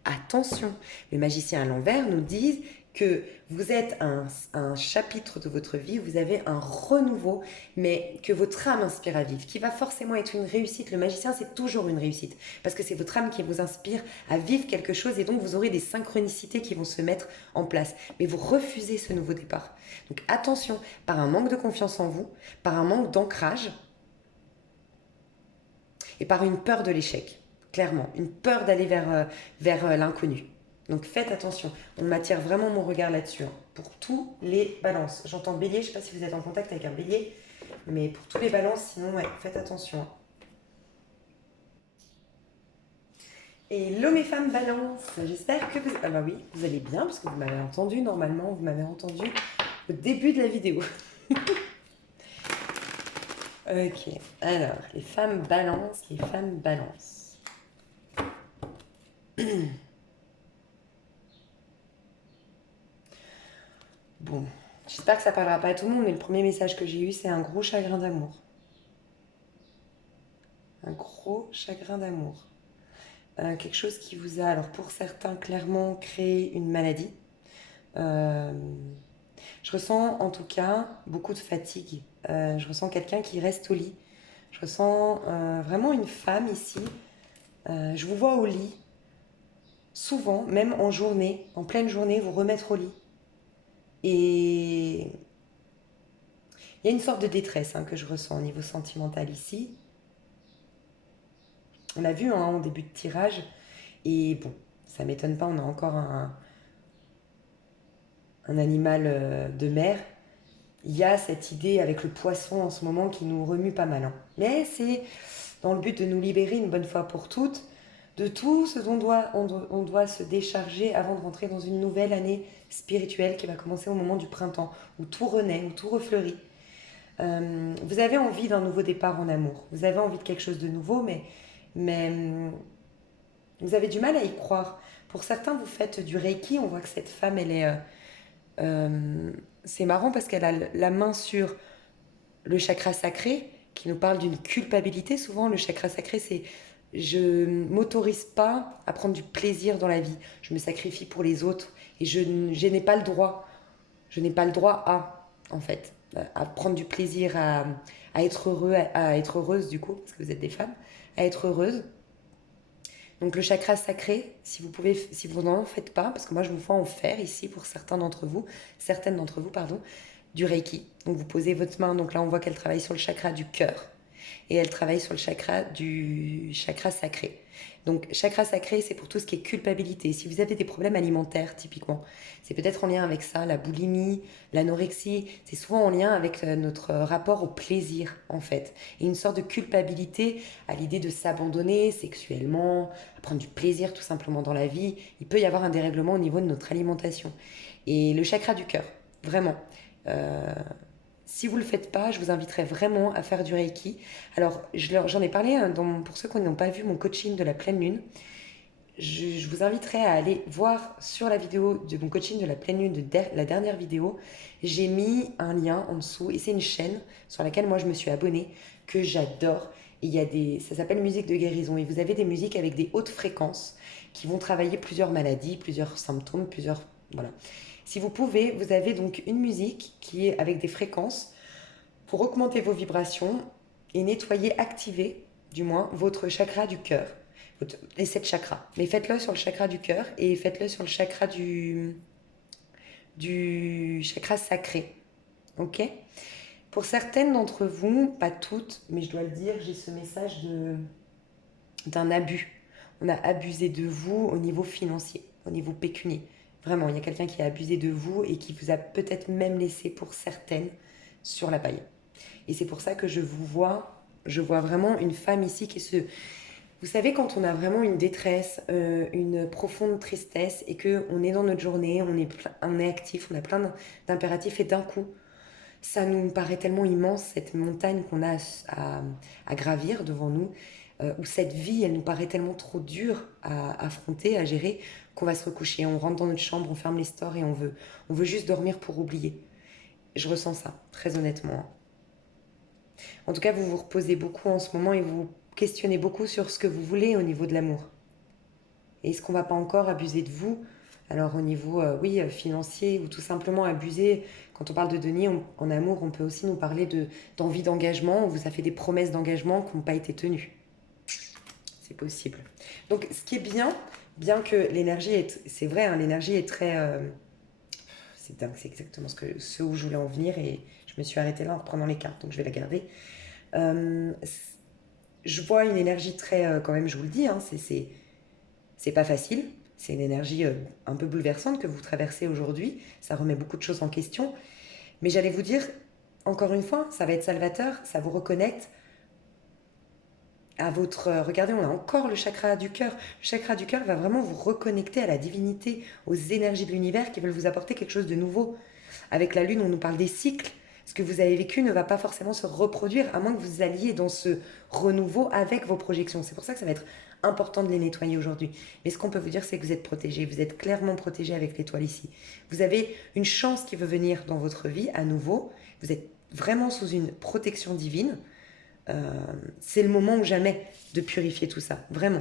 Attention, le magicien à l'envers nous dit que vous êtes un chapitre de votre vie, vous avez un renouveau, mais que votre âme inspire à vivre, qui va forcément être une réussite. Le magicien, c'est toujours une réussite, parce que c'est votre âme qui vous inspire à vivre quelque chose, et donc vous aurez des synchronicités qui vont se mettre en place. Mais vous refusez ce nouveau départ. Donc attention, par un manque de confiance en vous, par un manque d'ancrage, et par une peur de l'échec, clairement, une peur d'aller vers l'inconnu. Donc faites attention, on m'attire vraiment mon regard là-dessus, hein, pour tous les balances. J'entends bélier, je ne sais pas si vous êtes en contact avec un bélier, mais pour tous les balances, sinon, ouais, faites attention. Hein. Et l'homme et femme balance, j'espère que vous... Ah bah oui, vous allez bien, parce que vous m'avez entendu, normalement, vous m'avez entendu au début de la vidéo. Ok, alors, les femmes balance, les femmes balance. Bon, j'espère que ça parlera pas à tout le monde, mais le premier message que j'ai eu, c'est un gros chagrin d'amour. Un gros chagrin d'amour. Quelque chose qui vous a, alors pour certains, clairement créé une maladie. Euh, je ressens en tout cas beaucoup de fatigue. Je ressens quelqu'un qui reste au lit. Je ressens vraiment une femme ici. Je vous vois au lit, souvent, même en journée, en pleine journée, vous remettre au lit. Et il y a une sorte de détresse que je ressens au niveau sentimental ici. On a vu en début de tirage, et bon, ça m'étonne pas, on a encore un animal de mer. Il y a cette idée avec le poisson en ce moment qui nous remue pas mal. Hein. Mais c'est dans le but de nous libérer une bonne fois pour toutes de tout ce dont on doit se décharger avant de rentrer dans une nouvelle année spirituelle qui va commencer au moment du printemps, où tout renaît, où tout refleurit. Vous avez envie d'un nouveau départ en amour, vous avez envie de quelque chose de nouveau, mais vous avez du mal à y croire. Pour certains, vous faites du Reiki, on voit que cette femme, elle est... c'est marrant parce qu'elle a la main sur le chakra sacré, qui nous parle d'une culpabilité. Souvent, le chakra sacré, c'est je m'autorise pas à prendre du plaisir dans la vie. Je me sacrifie pour les autres et je n'ai pas le droit. Je n'ai pas le droit en fait, à prendre du plaisir, à être heureux, à être heureuse du coup, parce que vous êtes des femmes, à être heureuse. Donc le chakra sacré, si vous pouvez, si vous n'en faites pas, parce que moi je vous vois en faire ici pour certaines d'entre vous, pardon, du Reiki. Donc vous posez votre main, donc là on voit qu'elle travaille sur le chakra du cœur et elle travaille sur le chakra sacré. Donc chakra sacré, c'est pour tout ce qui est culpabilité. Si vous avez des problèmes alimentaires, typiquement, c'est peut-être en lien avec ça, la boulimie, l'anorexie, c'est souvent en lien avec notre rapport au plaisir, en fait. Et une sorte de culpabilité à l'idée de s'abandonner sexuellement, à prendre du plaisir tout simplement dans la vie. Il peut y avoir un dérèglement au niveau de notre alimentation. Et le chakra du cœur, vraiment. Euh, Si vous ne le faites pas, je vous inviterai vraiment à faire du Reiki. Alors, j'en ai parlé pour ceux qui n'ont pas vu mon coaching de la pleine lune. Je vous inviterai à aller voir sur la vidéo de mon coaching de la pleine lune, la dernière vidéo. J'ai mis un lien en dessous et c'est une chaîne sur laquelle moi je me suis abonnée que j'adore. Et ça s'appelle Musique de guérison et vous avez des musiques avec des hautes fréquences qui vont travailler plusieurs maladies, plusieurs symptômes, voilà. Si vous pouvez, vous avez donc une musique qui est avec des fréquences pour augmenter vos vibrations et nettoyer, activer du moins votre chakra du cœur, les 7 chakras. Mais faites-le sur le chakra du cœur et faites-le sur le chakra du chakra sacré. Ok? Pour certaines d'entre vous, pas toutes, mais je dois le dire, j'ai ce message d'un abus. On a abusé de vous au niveau financier, au niveau pécunier. Vraiment, il y a quelqu'un qui a abusé de vous et qui vous a peut-être même laissé pour certaines sur la paille. Et c'est pour ça que je vois vraiment une femme ici qui se... Vous savez, quand on a vraiment une détresse, une profonde tristesse et qu'on est dans notre journée, on est actif, on a plein d'impératifs et d'un coup, ça nous paraît tellement immense, cette montagne qu'on a à gravir devant nous, où cette vie, elle nous paraît tellement trop dure à affronter, à gérer, qu'on va se recoucher, on rentre dans notre chambre, on ferme les stores et on veut juste dormir pour oublier. Je ressens ça, très honnêtement. En tout cas, vous vous reposez beaucoup en ce moment et vous vous questionnez beaucoup sur ce que vous voulez au niveau de l'amour. Et est-ce qu'on ne va pas encore abuser de vous Alors au niveau, oui, financier ou tout simplement abusé, quand on parle de denier en amour, on peut aussi nous parler d'envie d'engagement, où vous avez fait des promesses d'engagement qui n'ont pas été tenues. C'est possible. Donc ce qui est bien, bien que l'énergie est, c'est vrai, hein, l'énergie est très, c'est dingue, c'est exactement ce où je voulais en venir et je me suis arrêtée là en reprenant les cartes, donc je vais la garder. Euh, je vois une énergie très, quand même, je vous le dis, hein, c'est pas facile. C'est une énergie un peu bouleversante que vous traversez aujourd'hui. Ça remet beaucoup de choses en question. Mais j'allais vous dire, encore une fois, ça va être salvateur, ça vous reconnecte à votre... regardez, on a encore le chakra du cœur. Le chakra du cœur va vraiment vous reconnecter à la divinité, aux énergies de l'univers qui veulent vous apporter quelque chose de nouveau. Avec la lune, on nous parle des cycles. Ce que vous avez vécu ne va pas forcément se reproduire, à moins que vous alliez dans ce renouveau avec vos projections. C'est pour ça que ça va être important de les nettoyer aujourd'hui. Mais ce qu'on peut vous dire, c'est que vous êtes protégé. Vous êtes clairement protégé avec l'étoile ici. Vous avez une chance qui veut venir dans votre vie à nouveau. Vous êtes vraiment sous une protection divine. C'est le moment ou jamais de purifier tout ça. Vraiment.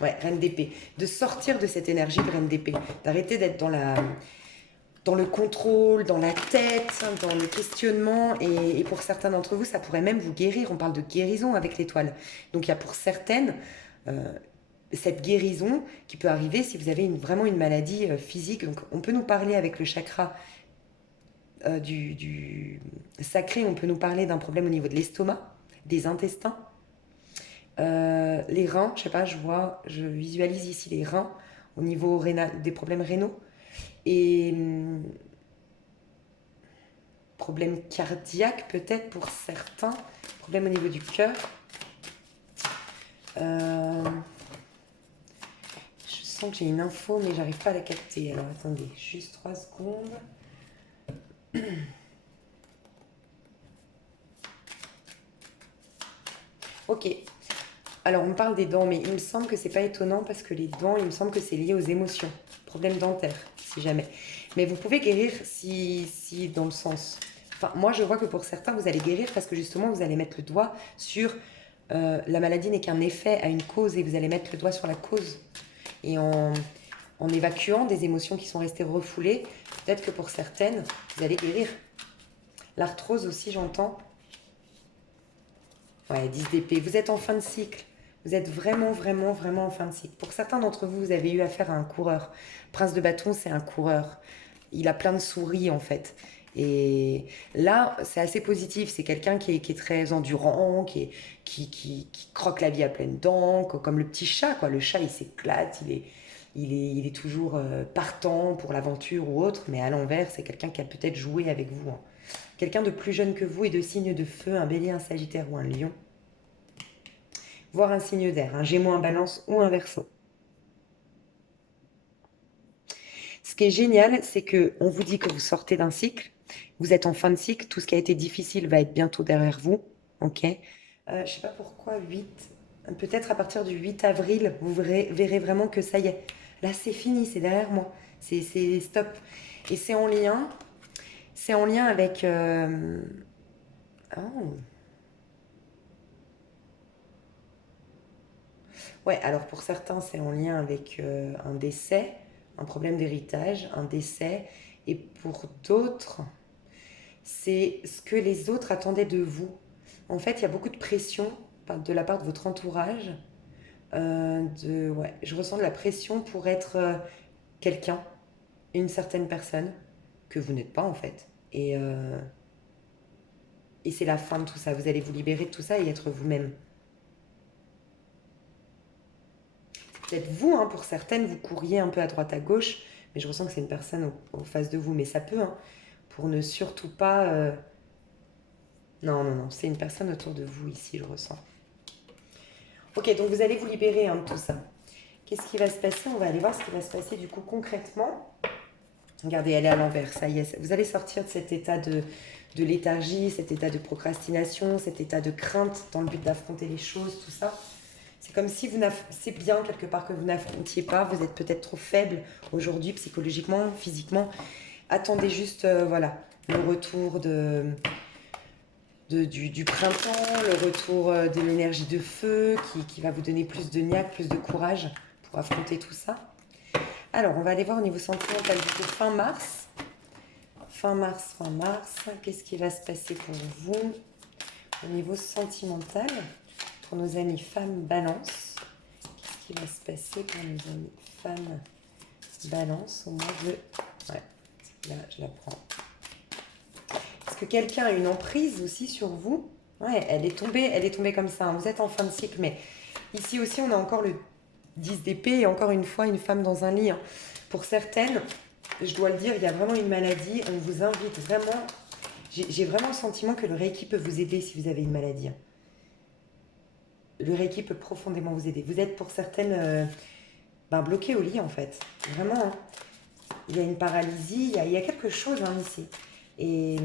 Ouais, reine d'épée. De sortir de cette énergie de reine d'épée. D'arrêter d'être dans le contrôle, dans la tête, dans le questionnement. Et pour certains d'entre vous, ça pourrait même vous guérir. On parle de guérison avec l'étoile. Donc il y a pour certaines euh, cette guérison qui peut arriver si vous avez vraiment une maladie physique. Donc on peut nous parler avec le chakra du sacré, on peut nous parler d'un problème au niveau de l'estomac, des intestins, les reins, je sais pas, je visualise ici les reins au niveau rénal, des problèmes rénaux et problèmes cardiaques peut-être pour certains, problèmes au niveau du cœur. Euh, je sens que j'ai une info mais j'arrive pas à la capter. Alors attendez, juste 3 secondes. Ok. Alors, on me parle des dents, mais il me semble que c'est pas étonnant parce que les dents, il me semble que c'est lié aux émotions. Problème dentaire, si jamais. Mais vous pouvez guérir si dans le sens. Enfin, moi, je vois que pour certains, vous allez guérir parce que justement, vous allez mettre le doigt sur la maladie n'est qu'un effet à une cause et vous allez mettre le doigt sur la cause. Et en évacuant des émotions qui sont restées refoulées, peut-être que pour certaines, vous allez guérir. L'arthrose aussi, j'entends. Ouais, 10 d'épée. Vous êtes en fin de cycle. Vous êtes vraiment, vraiment, vraiment en fin de cycle. Pour certains d'entre vous, vous avez eu affaire à un coureur. Prince de bâton, c'est un coureur. Il a plein de souris, en fait. Et là, c'est assez positif. C'est quelqu'un qui est très endurant, qui croque la vie à pleines dents, comme le petit chat, quoi. Le chat, il s'éclate, il est toujours partant pour l'aventure ou autre, mais à l'envers, c'est quelqu'un qui a peut-être joué avec vous, hein. Quelqu'un de plus jeune que vous et de signe de feu, un bélier, un sagittaire ou un lion, voire un signe d'air, un gémeaux, un balance ou un verseau. Ce qui est génial, c'est que on vous dit que vous sortez d'un cycle, vous êtes en fin de cycle, tout ce qui a été difficile va être bientôt derrière vous, ok. Je ne sais pas pourquoi 8, peut-être à partir du 8 avril, vous verrez vraiment que ça y est, là c'est fini, c'est derrière moi, c'est stop. Et c'est en lien avec... Oh. Ouais, alors pour certains, c'est en lien avec un décès, un problème d'héritage, un décès. Et pour d'autres, c'est ce que les autres attendaient de vous. En fait, il y a beaucoup de pression de la part de votre entourage. Ouais, je ressens de la pression pour être quelqu'un, une certaine personne, que vous n'êtes pas en fait. Et c'est la fin de tout ça. Vous allez vous libérer de tout ça et être vous-même. Peut-être vous, hein, pour certaines, vous courriez un peu à droite à gauche, mais je ressens que c'est une personne en face de vous. Mais ça peut, hein, pour ne surtout pas... Non, non, non, c'est une personne autour de vous ici, je ressens. Ok, donc vous allez vous libérer, hein, de tout ça. Qu'est-ce qui va se passer? On va aller voir ce qui va se passer du coup concrètement. Regardez, elle est à l'envers, ça y est. Vous allez sortir de cet état de léthargie, cet état de procrastination, cet état de crainte dans le but d'affronter les choses, tout ça. C'est comme si c'est bien quelque part que vous n'affrontiez pas, vous êtes peut-être trop faible aujourd'hui psychologiquement, physiquement. Attendez juste voilà, le retour du printemps, le retour de l'énergie de feu qui va vous donner plus de niaque, plus de courage pour affronter tout ça. Alors, on va aller voir au niveau sentimental du coup fin mars. Fin mars, qu'est-ce qui va se passer pour vous au niveau sentimental pour nos amis femmes balance? Qu'est-ce qui va se passer pour nos amis femmes balance au mois de... Ouais, là, je la prends. Est-ce que quelqu'un a une emprise aussi sur vous? Ouais, elle est tombée comme ça, hein. Vous êtes en fin de cycle, mais ici aussi, on a encore le 10 d'épée et encore une fois, une femme dans un lit, hein. Pour certaines, je dois le dire, il y a vraiment une maladie. On vous invite vraiment... J'ai vraiment le sentiment que le Reiki peut vous aider si vous avez une maladie, hein. Le Reiki peut profondément vous aider. Vous êtes pour certaines bloquées au lit, en fait. Vraiment, hein. Il y a une paralysie, il y a quelque chose, hein, ici. Et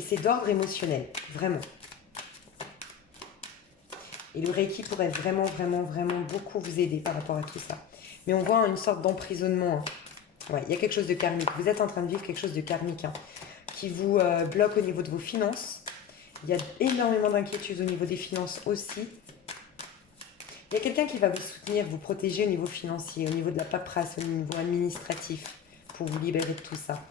c'est d'ordre émotionnel, vraiment. Et le Reiki pourrait vraiment, vraiment, vraiment beaucoup vous aider par rapport à tout ça. Mais on voit une sorte d'emprisonnement, hein. Ouais, il y a quelque chose de karmique. Vous êtes en train de vivre quelque chose de karmique, hein, qui vous bloque au niveau de vos finances. Il y a énormément d'inquiétudes au niveau des finances aussi. Il y a quelqu'un qui va vous soutenir, vous protéger au niveau financier, au niveau de la paperasse, au niveau administratif, pour vous libérer de tout ça.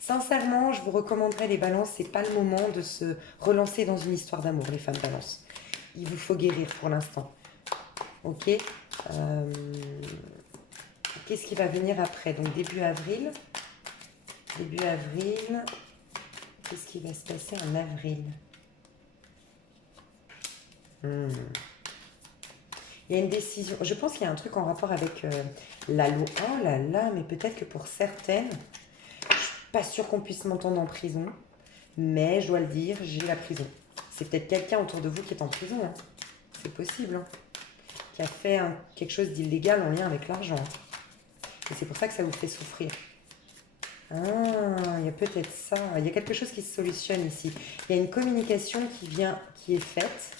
Sincèrement, je vous recommanderais les balances, c'est pas le moment de se relancer dans une histoire d'amour, les femmes balances. Il vous faut guérir pour l'instant. Ok. Qu'est-ce qui va venir après? Donc début avril. Début avril. Qu'est-ce qui va se passer en avril? Il y a une décision. Je pense qu'il y a un truc en rapport avec la loi. Oh là là, mais peut-être que pour certaines, je suis pas sûre qu'on puisse m'entendre en prison. Mais je dois le dire, j'ai la prison. C'est peut-être quelqu'un autour de vous qui est en prison, hein. C'est possible, hein. Qui a fait quelque chose d'illégal en lien avec l'argent, hein. Et c'est pour ça que ça vous fait souffrir. Ah, il y a peut-être ça. Il y a quelque chose qui se solutionne ici. Il y a une communication qui est faite.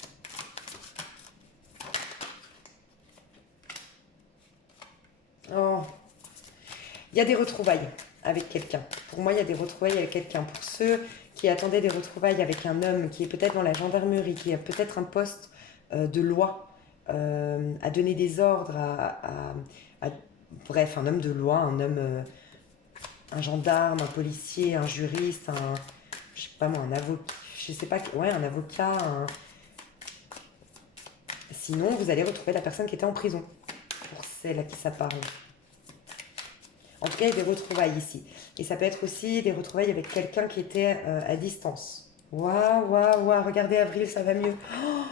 Oh, il y a des retrouvailles avec quelqu'un. Pour moi, il y a des retrouvailles avec quelqu'un. Pour ceux qui attendaient des retrouvailles avec un homme qui est peut-être dans la gendarmerie, qui a peut-être un poste de loi, à donner des ordres, bref, un homme de loi, un homme, un gendarme, un policier, un juriste, je sais pas moi, un avocat, je sais pas, ouais, un avocat. Sinon, vous allez retrouver la personne qui était en prison, pour celle à qui ça parle. En tout cas, il y a des retrouvailles ici. Et ça peut être aussi des retrouvailles avec quelqu'un qui était à distance. Waouh, waouh, waouh, regardez Avril, ça va mieux. Oh,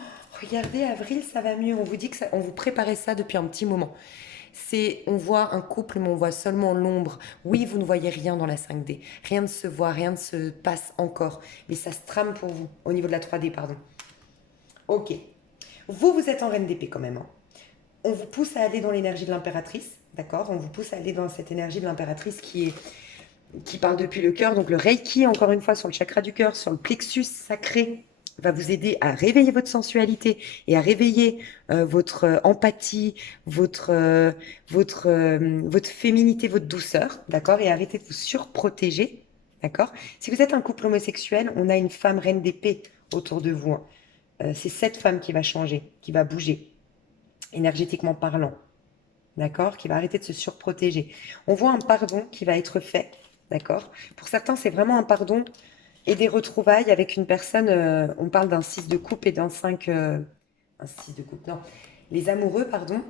regardez Avril, ça va mieux. On vous dit que on vous préparait ça depuis un petit moment. On voit un couple, mais on voit seulement l'ombre. Oui, vous ne voyez rien dans la 5D. Rien ne se voit, rien ne se passe encore. Mais ça se trame pour vous, au niveau de la 3D, pardon. Ok. Vous êtes en reine d'épée quand même, hein. On vous pousse à aller dans l'énergie de l'impératrice, d'accord? On vous pousse à aller dans cette énergie de l'impératrice qui parle depuis le cœur. Donc le Reiki, encore une fois, sur le chakra du cœur, sur le plexus sacré, va vous aider à réveiller votre sensualité et à réveiller votre empathie, votre féminité, votre douceur, d'accord? Et arrêter de vous surprotéger, d'accord? Si vous êtes un couple homosexuel, on a une femme reine d'épée autour de vous, hein. C'est cette femme qui va changer, qui va bouger, énergétiquement parlant, d'accord? Qui va arrêter de se surprotéger. On voit un pardon qui va être fait, d'accord? Pour certains, c'est vraiment un pardon et des retrouvailles avec une personne. On parle d'un 6 de coupe et d'un 5. Un 6 de coupe, non. Les amoureux, pardon,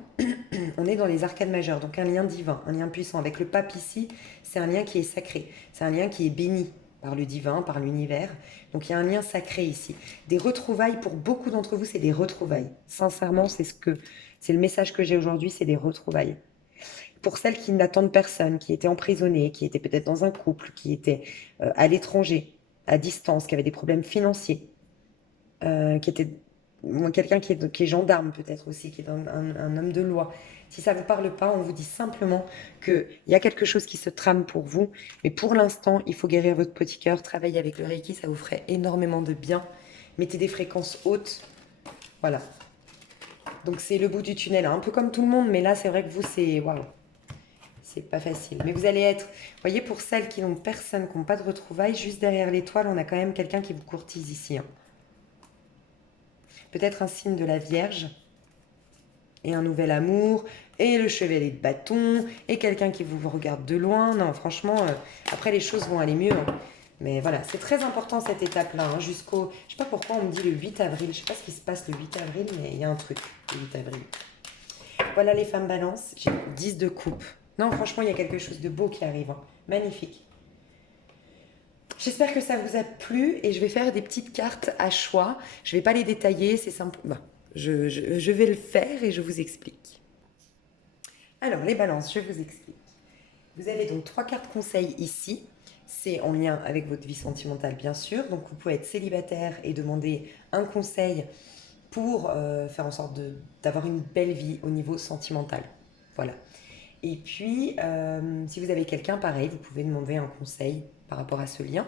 on est dans les arcades majeures, donc un lien divin, un lien puissant. Avec le pape ici, c'est un lien qui est sacré, c'est un lien qui est béni par le divin, par l'univers. Donc il y a un lien sacré ici. Des retrouvailles, pour beaucoup d'entre vous, c'est des retrouvailles. Sincèrement, c'est le message que j'ai aujourd'hui, c'est des retrouvailles. Pour celles qui n'attendent personne, qui étaient emprisonnées, qui étaient peut-être dans un couple, qui étaient à l'étranger, à distance, qui avaient des problèmes financiers, qui étaient quelqu'un qui est gendarme peut-être aussi, qui est un homme de loi. Si ça ne vous parle pas, on vous dit simplement qu'il y a quelque chose qui se trame pour vous, mais pour l'instant, il faut guérir votre petit cœur, travailler avec le Reiki, ça vous ferait énormément de bien. Mettez des fréquences hautes, voilà. Donc c'est le bout du tunnel, hein. Un peu comme tout le monde, mais là c'est vrai que vous, c'est waouh. C'est pas facile. Mais vous allez être, vous voyez, pour celles qui n'ont personne, qui n'ont pas de retrouvailles, juste derrière l'étoile, on a quand même quelqu'un qui vous courtise ici, hein. Peut-être un signe de la Vierge. et un nouvel amour, et le chevalier de bâton, et quelqu'un qui vous regarde de loin. Non, franchement, après les choses vont aller mieux, hein. Mais voilà, c'est très important cette étape-là, hein, jusqu'au... Je sais pas pourquoi on me dit le 8 avril, je sais pas ce qui se passe le 8 avril, mais il y a un truc le 8 avril. Voilà les femmes balance, j'ai 10 de coupe. Non, franchement, il y a quelque chose de beau qui arrive, hein. Magnifique. J'espère que ça vous a plu et je vais faire des petites cartes à choix. Je ne vais pas les détailler, c'est simple. Bah, je vais le faire et je vous explique. Alors, les balances, je vous explique. Vous avez donc 3 cartes conseils ici. C'est en lien avec votre vie sentimentale, bien sûr. Donc, vous pouvez être célibataire et demander un conseil pour faire en sorte d'avoir une belle vie au niveau sentimental. Voilà. Et puis, si vous avez quelqu'un, pareil, vous pouvez demander un conseil par rapport à ce lien.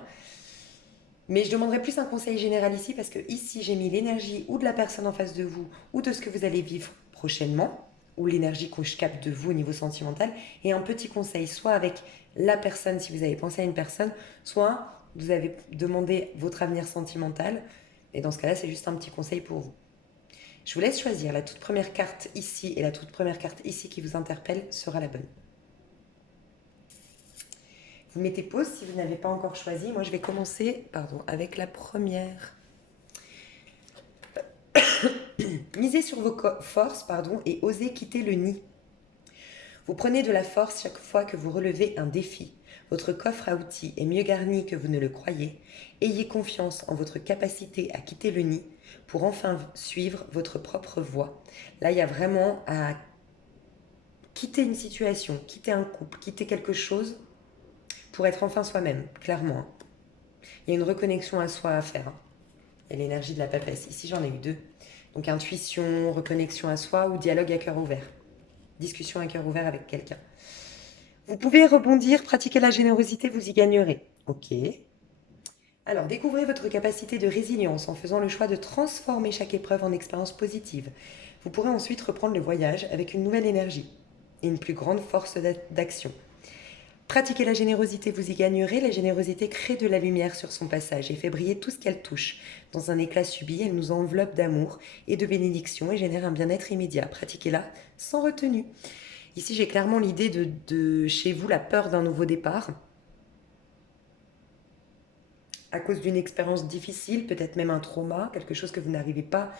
Mais je demanderai plus un conseil général ici parce que ici, j'ai mis l'énergie ou de la personne en face de vous ou de ce que vous allez vivre prochainement ou l'énergie que je capte de vous au niveau sentimental et un petit conseil, soit avec la personne si vous avez pensé à une personne, soit vous avez demandé votre avenir sentimental et dans ce cas-là, c'est juste un petit conseil pour vous. Je vous laisse choisir. La toute première carte ici et la toute première carte ici qui vous interpelle sera la bonne. Vous mettez pause si vous n'avez pas encore choisi. Moi, je vais commencer avec la première. Misez sur vos forces et osez quitter le nid. Vous prenez de la force chaque fois que vous relevez un défi. Votre coffre à outils est mieux garni que vous ne le croyez. Ayez confiance en votre capacité à quitter le nid pour enfin suivre votre propre voie. Là, il y a vraiment à quitter une situation, quitter un couple, quitter quelque chose pour être enfin soi-même, clairement. Il y a une reconnexion à soi à faire. Il y a l'énergie de la papesse. Ici, j'en ai eu 2. Donc, intuition, reconnexion à soi ou dialogue à cœur ouvert. Discussion à cœur ouvert avec quelqu'un. Vous pouvez rebondir, pratiquer la générosité, vous y gagnerez. Ok. Alors, découvrez votre capacité de résilience en faisant le choix de transformer chaque épreuve en expérience positive. Vous pourrez ensuite reprendre le voyage avec une nouvelle énergie et une plus grande force d'action. Pratiquez la générosité, vous y gagnerez. La générosité crée de la lumière sur son passage et fait briller tout ce qu'elle touche. Dans un éclat subi, elle nous enveloppe d'amour et de bénédiction et génère un bien-être immédiat. Pratiquez-la sans retenue. Ici, j'ai clairement l'idée de chez vous la peur d'un nouveau départ. À cause d'une expérience difficile, peut-être même un trauma, quelque chose que vous n'arrivez pas,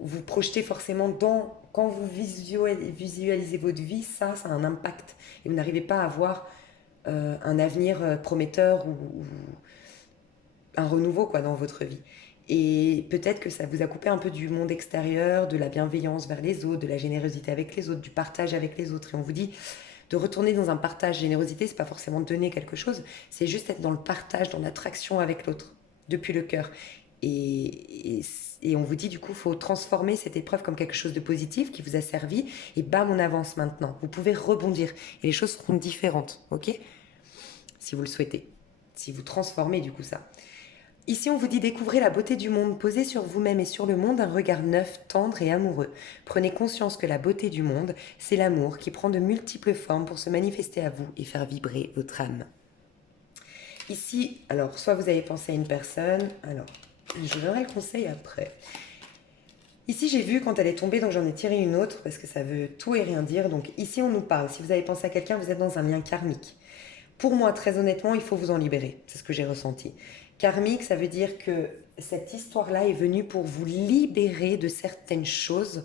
vous projetez forcément dans... Quand vous visualisez votre vie, ça a un impact. Et vous n'arrivez pas à voir un avenir prometteur ou un renouveau dans votre vie. Et peut-être que ça vous a coupé un peu du monde extérieur, de la bienveillance vers les autres, de la générosité avec les autres, du partage avec les autres. Et on vous dit de retourner dans un partage. Générosité, c'est pas forcément donner quelque chose, c'est juste être dans le partage, dans l'attraction avec l'autre, depuis le cœur. Et on vous dit du coup, il faut transformer cette épreuve comme quelque chose de positif qui vous a servi. Et bam, on avance maintenant. Vous pouvez rebondir et les choses seront différentes, ok? Si vous le souhaitez. Si vous transformez du coup ça. Ici, on vous dit découvrez la beauté du monde, posez sur vous-même et sur le monde un regard neuf, tendre et amoureux. Prenez conscience que la beauté du monde, c'est l'amour qui prend de multiples formes pour se manifester à vous et faire vibrer votre âme. Ici, alors, soit vous avez pensé à une personne, alors, je donnerai le conseil après. Ici, j'ai vu quand elle est tombée, donc j'en ai tiré une autre parce que ça veut tout et rien dire. Donc ici, on nous parle. Si vous avez pensé à quelqu'un, vous êtes dans un lien karmique. Pour moi, très honnêtement, il faut vous en libérer. C'est ce que j'ai ressenti. Karmique, ça veut dire que cette histoire-là est venue pour vous libérer de certaines choses.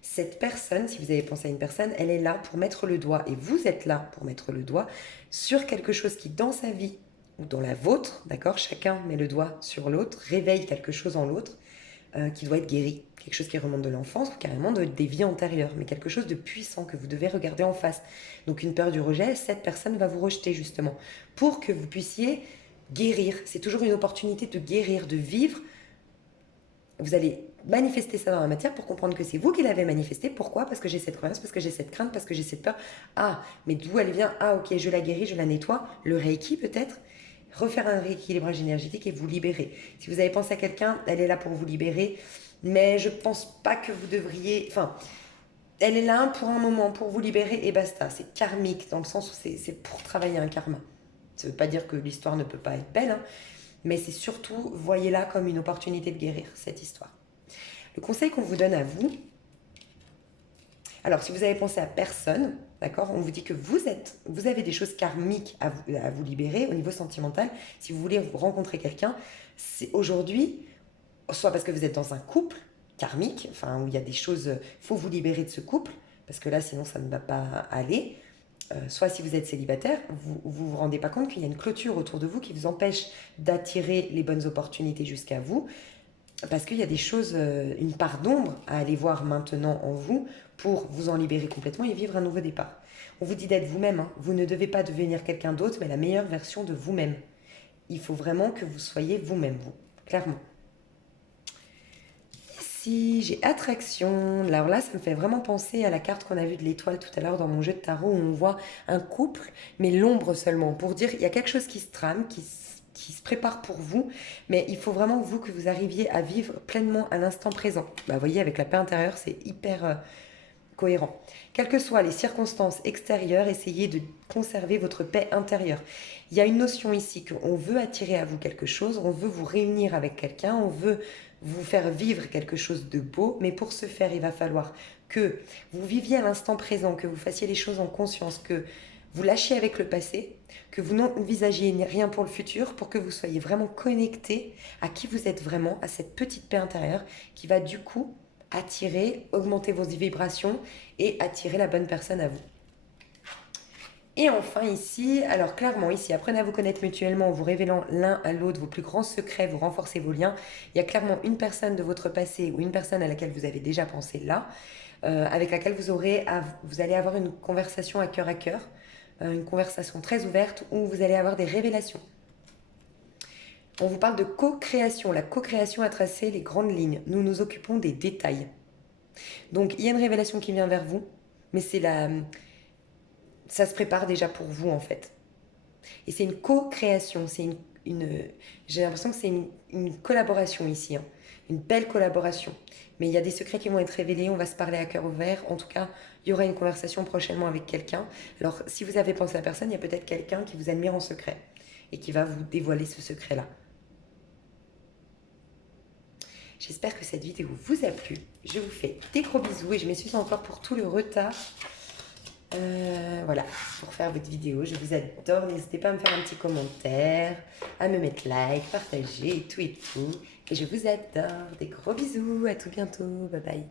Cette personne, si vous avez pensé à une personne, elle est là pour mettre le doigt, et vous êtes là pour mettre le doigt sur quelque chose qui, dans sa vie, ou dans la vôtre, d'accord, chacun met le doigt sur l'autre, réveille quelque chose en l'autre, qui doit être guéri. Quelque chose qui remonte de l'enfance ou carrément des vies antérieures, mais quelque chose de puissant que vous devez regarder en face. Donc une peur du rejet, cette personne va vous rejeter justement pour que vous puissiez guérir. C'est toujours une opportunité de guérir, de vivre. Vous allez manifester ça dans la matière pour comprendre que c'est vous qui l'avez manifesté. Pourquoi? Parce que j'ai cette croyance, parce que j'ai cette crainte, parce que j'ai cette peur. Ah, mais d'où elle vient? Ah, ok, je la guéris, je la nettoie. Le Reiki peut-être. Refaire un rééquilibrage énergétique et vous libérer. Si vous avez pensé à quelqu'un, elle est là pour vous libérer. Mais je pense pas que vous devriez... Enfin, elle est là pour un moment, pour vous libérer et basta. C'est karmique, dans le sens où c'est pour travailler un karma. Ça veut pas dire que l'histoire ne peut pas être belle, hein, mais c'est surtout, voyez-la comme une opportunité de guérir, cette histoire. Le conseil qu'on vous donne à vous, Alors, si vous avez pensé à personne, d'accord, on vous dit que vous avez des choses karmiques à vous libérer au niveau sentimental. Si vous voulez rencontrer quelqu'un, c'est aujourd'hui, soit parce que vous êtes dans un couple karmique, enfin, où il y a des choses, il faut vous libérer de ce couple, parce que là, sinon, ça ne va pas aller. Soit si vous êtes célibataire, vous rendez pas compte qu'il y a une clôture autour de vous qui vous empêche d'attirer les bonnes opportunités jusqu'à vous, parce qu'il y a des choses, une part d'ombre à aller voir maintenant en vous pour vous en libérer complètement et vivre un nouveau départ. On vous dit d'être vous-même, hein. Vous ne devez pas devenir quelqu'un d'autre, mais la meilleure version de vous-même. Il faut vraiment que vous soyez vous-même, vous, clairement. Ici, j'ai attraction. Alors là, ça me fait vraiment penser à la carte qu'on a vue de l'étoile tout à l'heure dans mon jeu de tarot où on voit un couple, mais l'ombre seulement, pour dire il y a quelque chose qui se trame, qui se prépare pour vous, mais il faut vraiment vous que vous arriviez à vivre pleinement à l'instant présent. Bah, vous voyez, avec la paix intérieure, c'est hyper cohérent. Quelles que soient les circonstances extérieures, essayez de conserver votre paix intérieure. Il y a une notion ici qu'on veut attirer à vous quelque chose, on veut vous réunir avec quelqu'un, on veut vous faire vivre quelque chose de beau, mais pour ce faire, il va falloir que vous viviez à l'instant présent, que vous fassiez les choses en conscience, que vous lâchiez avec le passé, que vous n'envisagiez rien pour le futur, pour que vous soyez vraiment connecté à qui vous êtes vraiment, à cette petite paix intérieure qui va du coup attirer, augmenter vos vibrations et attirer la bonne personne à vous. Et enfin ici, alors clairement ici, apprenez à vous connaître mutuellement en vous révélant l'un à l'autre vos plus grands secrets, vous renforcez vos liens. Il y a clairement une personne de votre passé ou une personne à laquelle vous avez déjà pensé là, avec laquelle vous allez avoir une conversation à cœur, une conversation très ouverte où vous allez avoir des révélations. On vous parle de co-création. La co-création a tracé les grandes lignes. Nous nous occupons des détails. Donc il y a une révélation qui vient vers vous, mais ça se prépare déjà pour vous en fait. Et c'est une co-création, j'ai l'impression que c'est une collaboration ici, hein. Une belle collaboration. Mais il y a des secrets qui vont être révélés, on va se parler à cœur ouvert. En tout cas, il y aura une conversation prochainement avec quelqu'un. Alors, si vous avez pensé à personne, il y a peut-être quelqu'un qui vous admire en secret et qui va vous dévoiler ce secret-là. J'espère que cette vidéo vous a plu. Je vous fais des gros bisous et je m'excuse encore pour tout le retard. Voilà, pour faire votre vidéo. Je vous adore. N'hésitez pas à me faire un petit commentaire, à me mettre like, partager et tout et tout. Et je vous adore. Des gros bisous. À tout bientôt. Bye bye.